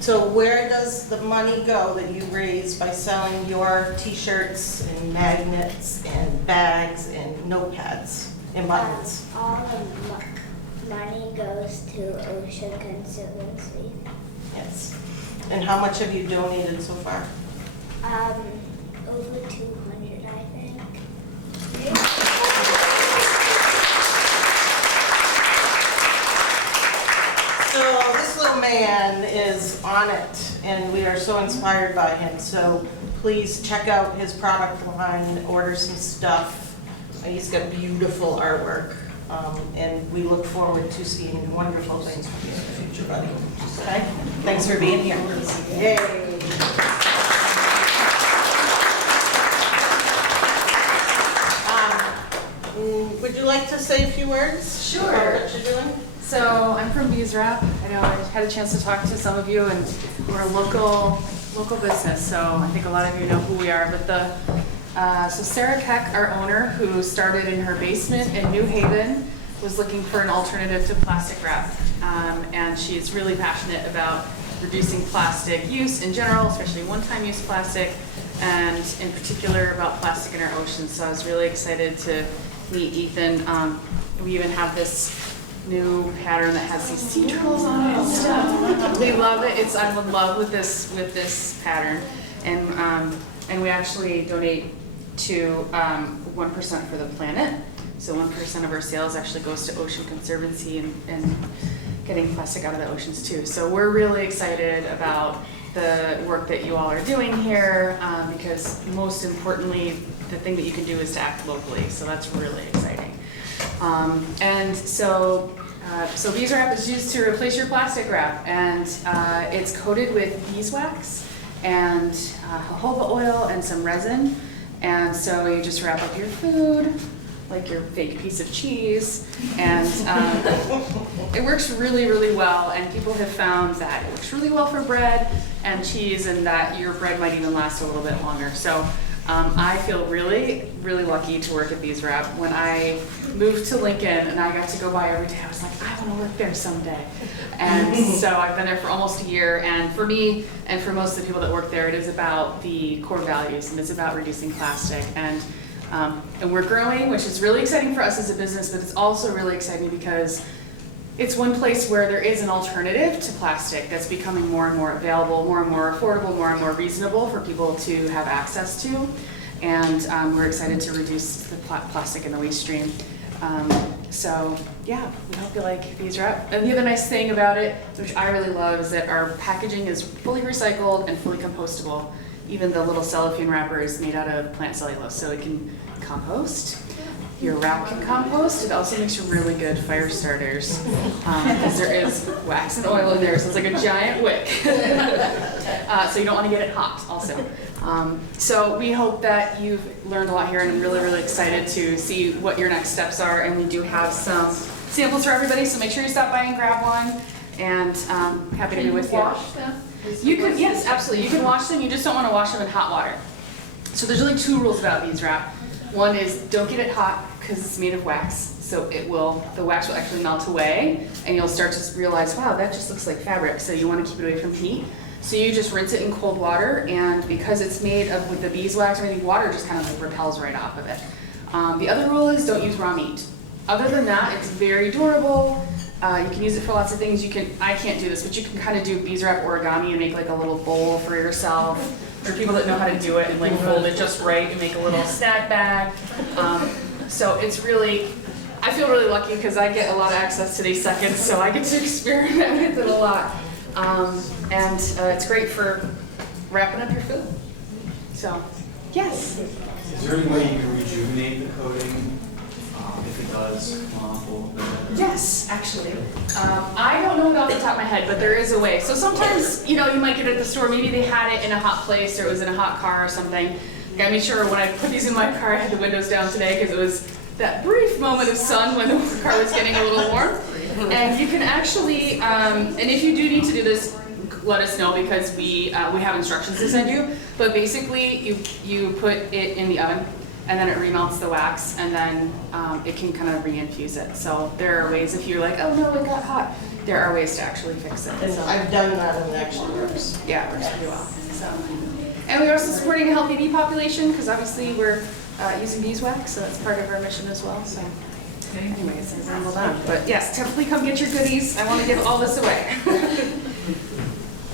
So where does the money go that you raise by selling your t-shirts and magnets and bags and notepads and buttons? All the money goes to Ocean Conservancy. Yes. And how much have you donated so far? Over 200, I think. So this little man is on it, and we are so inspired by him. So please check out his product line, order some stuff. He's got beautiful artwork, and we look forward to seeing wonderful things from you in the future, buddy. Okay? Thanks for being here. Yay. would you like to say a few words? Sure. About what you're doing? So I'm from Beeswrap. I know I had a chance to talk to some of you, and we're a local business, so I think a lot of you know who we are. But so Sarah Keck, our owner, who started in her basement in New Haven, was looking for an alternative to plastic wrap, and she's really passionate about reducing plastic use in general, especially one-time use plastic, and in particular about plastic in our oceans. So I was really excited to meet Ethan. We even have this new pattern that has these sea turtles on it and stuff. They love it. I'm in love with this pattern, and we actually donate to 1% for the planet. So 1% of our sales actually goes to Ocean Conservancy and getting plastic out of the oceans too. So we're really excited about the work that you all are doing here, because most importantly, the thing that you can do is to act locally. So that's really exciting. And so beeswrap is used to replace your plastic wrap, and it's coated with beeswax and jojoba oil and some resin. And so you just wrap up your food, like your fake piece of cheese, and it works really, really well. And people have found that it works really well for bread and cheese, and that your bread might even last a little bit longer. So I feel really, really lucky to work at Beeswrap. When I moved to Lincoln and I got to go by every day, I was like, I want to work there someday. And so I've been there for almost a year, and for me and for most of the people that work there, it is about the core values, and it's about reducing plastic. And we're growing, which is really exciting for us as a business, but it's also really exciting because it's one place where there is an alternative to plastic that's becoming more and more available, more and more affordable, more and more reasonable for people to have access to. And we're excited to reduce the plastic in the waste stream. So yeah, we hope you like Beeswrap. And the other nice thing about it, which I really love, is that our packaging is fully recycled and fully compostable. Even the little cellophane wrapper is made out of plant cellulose, so it can compost. Your wrap can compost. It also makes you really good fire starters, because there is wax and oil in there, so it's like a giant wick. So you don't want to get it hot also. So we hope that you've learned a lot here, and I'm really, really excited to see what your next steps are. And we do have some samples for everybody, so make sure you stop by and grab one. And happy to be with you. Can you wash them? You could, yes, absolutely. You can wash them. You just don't want to wash them in hot water. So there's really two rules about beeswrap. One is don't get it hot because it's made of wax. So the wax will actually melt away, and you'll start to realize, wow, that just looks like fabric. So you want to keep it away from heat. So you just rinse it in cold water, and because it's made of with the beeswax, I mean, water just kind of like repels right off of it. The other rule is don't use raw meat. Other than that, it's very durable. You can use it for lots of things. I can't do this, but you can kind of do beeswrap origami and make like a little bowl for yourself. There are people that know how to do it and like fold it just right and make a little snack bag. So it's really, I feel really lucky because I get a lot of access to these seconds, so I get to experiment with it a lot. And it's great for wrapping up your food. So, yes? Is there any way you can rejuvenate the coating if it does come off a little bit? Yes, actually. I don't know it off the top of my head, but there is a way. So sometimes, you might get it at the store, maybe they had it in a hot place or it was in a hot car or something. I made sure when I put these in my car, I had the windows down today because it was that brief moment of sun when the car was getting a little warm. And you can actually, and if you do need to do this, let us know because we have instructions to send you. But basically, you put it in the oven, and then it remelts the wax, and then it can kind of re-infuse it. So there are ways, if you're like, oh no, it got hot, there are ways to actually fix it. And so, I've done that and it actually works. yeah, it works pretty well. So, and we're also supporting a healthy bee population because obviously we're using beeswax, so that's part of our mission as well. So anyways, I rambled on. But yes, definitely come get your goodies. I want to give all this away.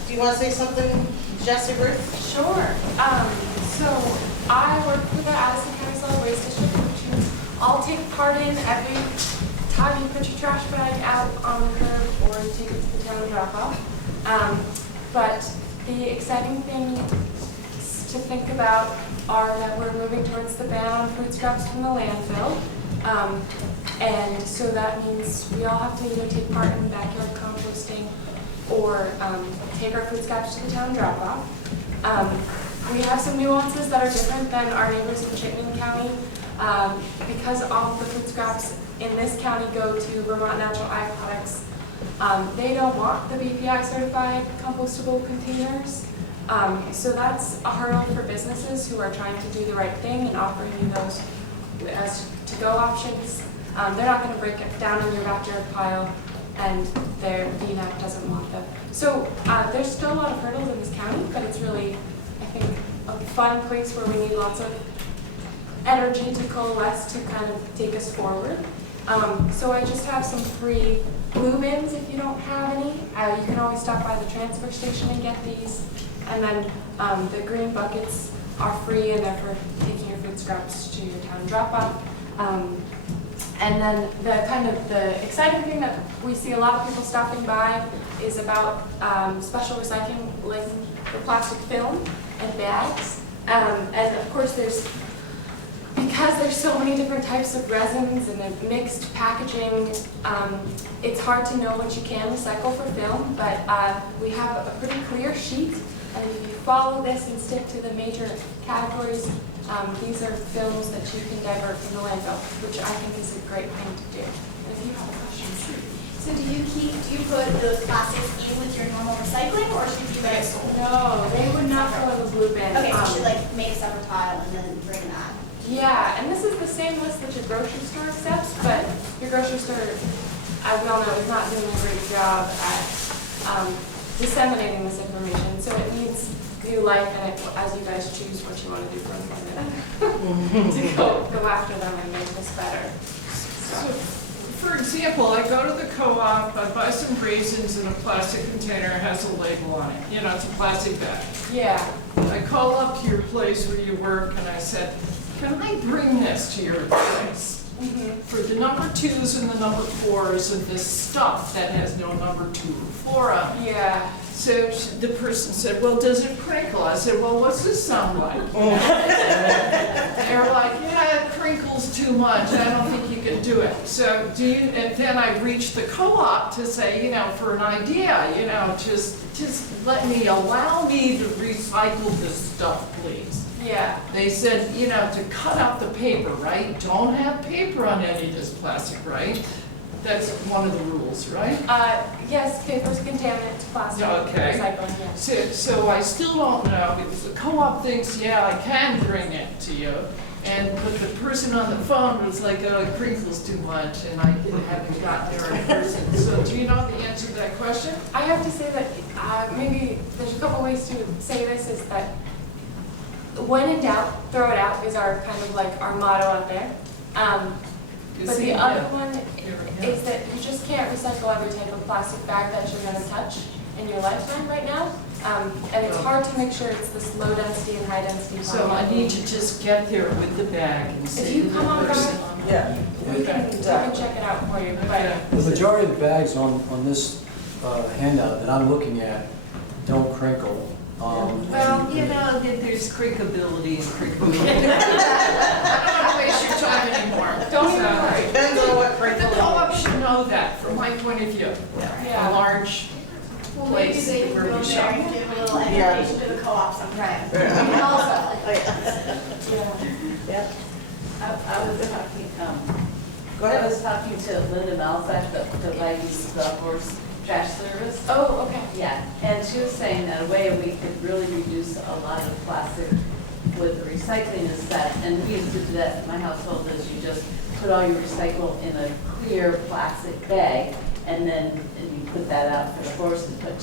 Do you want to say something, Jessie Ruth? Sure. So I work for the Addison County Solid Waste District, which I'll take part in every time you put your trash bag out on the curb or you take it to the town drop off. But the exciting thing to think about are that we're moving towards the ban on food scraps from the landfill. And so that means we all have to either take part in backyard composting or take our food scraps to the town drop-off. We have some nuances that are different than our neighbors in Champlain County. Because all of the food scraps in this county go to Vermont Natural Ag Products, they don't want the BPI certified compostable containers. So that's a hurdle for businesses who are trying to do the right thing and offering you those as to-go options. They're not going to break it down in your backyard pile, and their VNAC doesn't want them. So there's still a lot of hurdles in this county, but it's really, I think, a fun place where we need lots of energy to coalesce to kind of take us forward. So I just have some free blue bins if you don't have any. You can always stop by the transfer station and get these. And then the green buckets are free, and they're for taking your food scraps to your town drop-off. And then the exciting thing that we see a lot of people stopping by is about special recycling for plastic film and bags. And of course because there's so many different types of resins and mixed packaging, it's hard to know what you can recycle for film, but we have a pretty clear sheet, and if you follow this and stick to the major categories, these are films that you can divert from the landfill, which I think is a great thing to do. And if you have a question, sure. So do you put those plastics in with your normal recycling, or should you guys? No, they would not go in the blue bin. Okay, so you should make a separate pile and then bring that. Yeah, and this is the same list that your grocery store accepts, but your grocery store, as we all know, is not doing a great job at disseminating this information. So it needs new life, and as you guys choose what you want to do for employment, to go after them and make this better. So, for example, I go to the co-op, I buy some raisins in a plastic container, it has a label on it. You know, it's a plastic bag. Yeah. I call up to your place where you work, and I said, can I bring this to your place? For the number 2s and the number 4s and this stuff that has no number 2 or 4 on it. Yeah. So the person said, well, does it crinkle? I said, well, what's this sound like? They're like, yeah, it crinkles too much. I don't think you can do it. So and then I reached the co-op to say, for an idea, just allow me to recycle this stuff, please. Yeah. They said, to cut out the paper, right? Don't have paper on any of this plastic, right? That's one of the rules, right? Yes, paper's a contaminant to plastic. Okay. Recycling, yeah. So I still don't know, because the co-op thinks, yeah, I can bring it to you. But the person on the phone was like, oh, it crinkles too much, and I haven't gotten there in person. So do you know the answer to that question? I have to say that maybe there's a couple ways to say this, is that when in doubt, throw it out is our kind of our motto out there. But the other one is that you just can't recycle every type of plastic bag that you're going to touch in your lifetime right now. And it's hard to make sure it's this low density and high density. So I need to just get there with the bag and If say you to the come on person. Yeah. we can check it out for you. But The majority of the bags on this handout that I'm looking at don't crinkle. Well, there's crinkability and crinkability. I don't want to waste your time anymore. Don't worry. Depends on what crinkle. The co-op should know that, from my point of view. Yeah. A large Maybe place they can where go we there shop. and give a little education to the co-op sometime. We can also. Yeah. I was talking, Go ahead. I was talking to Linda Malzak, the Vikings Golf Course Trash Service. Oh, okay. Yeah, and she was saying that a way we could really reduce a lot of plastic with the recycling is that, and we used to do that in my household, is you just put all your recycle in a clear plastic bag, and then you put that out for the horses, but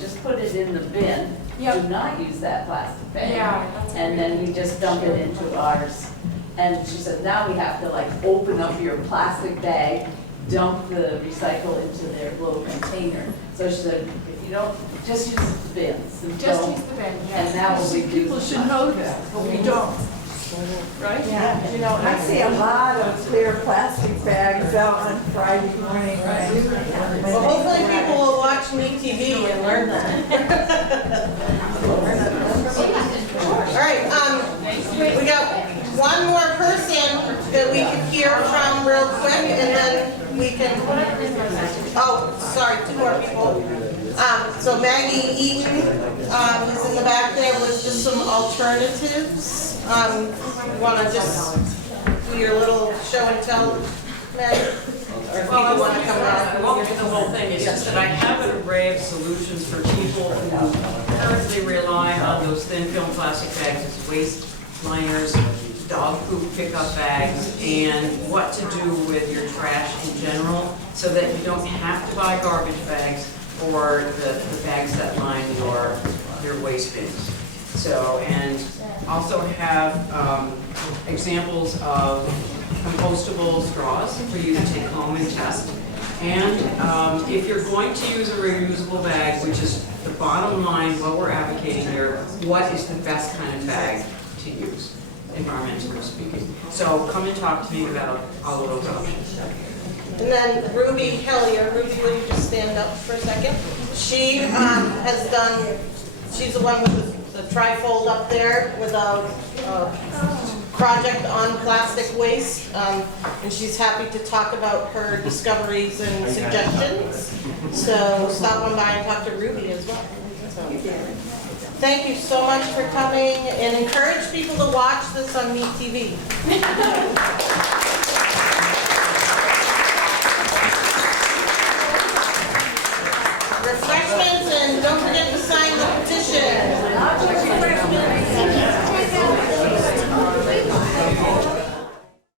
just put it in the bin. Yep. Do not use that plastic bag. Yeah, that's And then we just dump it into ours. And she said, now we have to open up your plastic bag, dump the recycle into their little container. So she said, if you don't, just use the bins. And Just use the bin, yeah. And that will reduce. People should know that, but we don't. Right? Yeah, I see a lot of clear plastic bags out on Friday morning. Well, hopefully people will watch MtAB and learn that. All right, we got one more person that we could hear from real quick, and then we can, two more people. So Maggie Eaton is in the back there with just some alternatives. Want to just do do your little show and tell, Meg? Or if people want to come I around. won't do the whole thing, it's just that I have an array of solutions for people who currently rely on those thin film plastic bags as waste liners, dog poop pickup bags, and what to do with your trash in general, so that you don't have to buy garbage bags or the bags that line your waste bins. So, and also have examples of compostable straws for you to take home and test. And if you're going to use a reusable bag, which is the bottom line, what we're advocating here, what is the best kind of bag to use, environmentally speaking. So come and talk to me about all of those options. And then Ruby Hellier, Ruby, will you just stand up for a second? She has done, she's the one with the trifold up there with a project on plastic waste, and she's happy to talk about her discoveries and suggestions. So stop on by and talk to Ruby as well. So, thank you so much for coming, and encourage people to watch this on MeTV.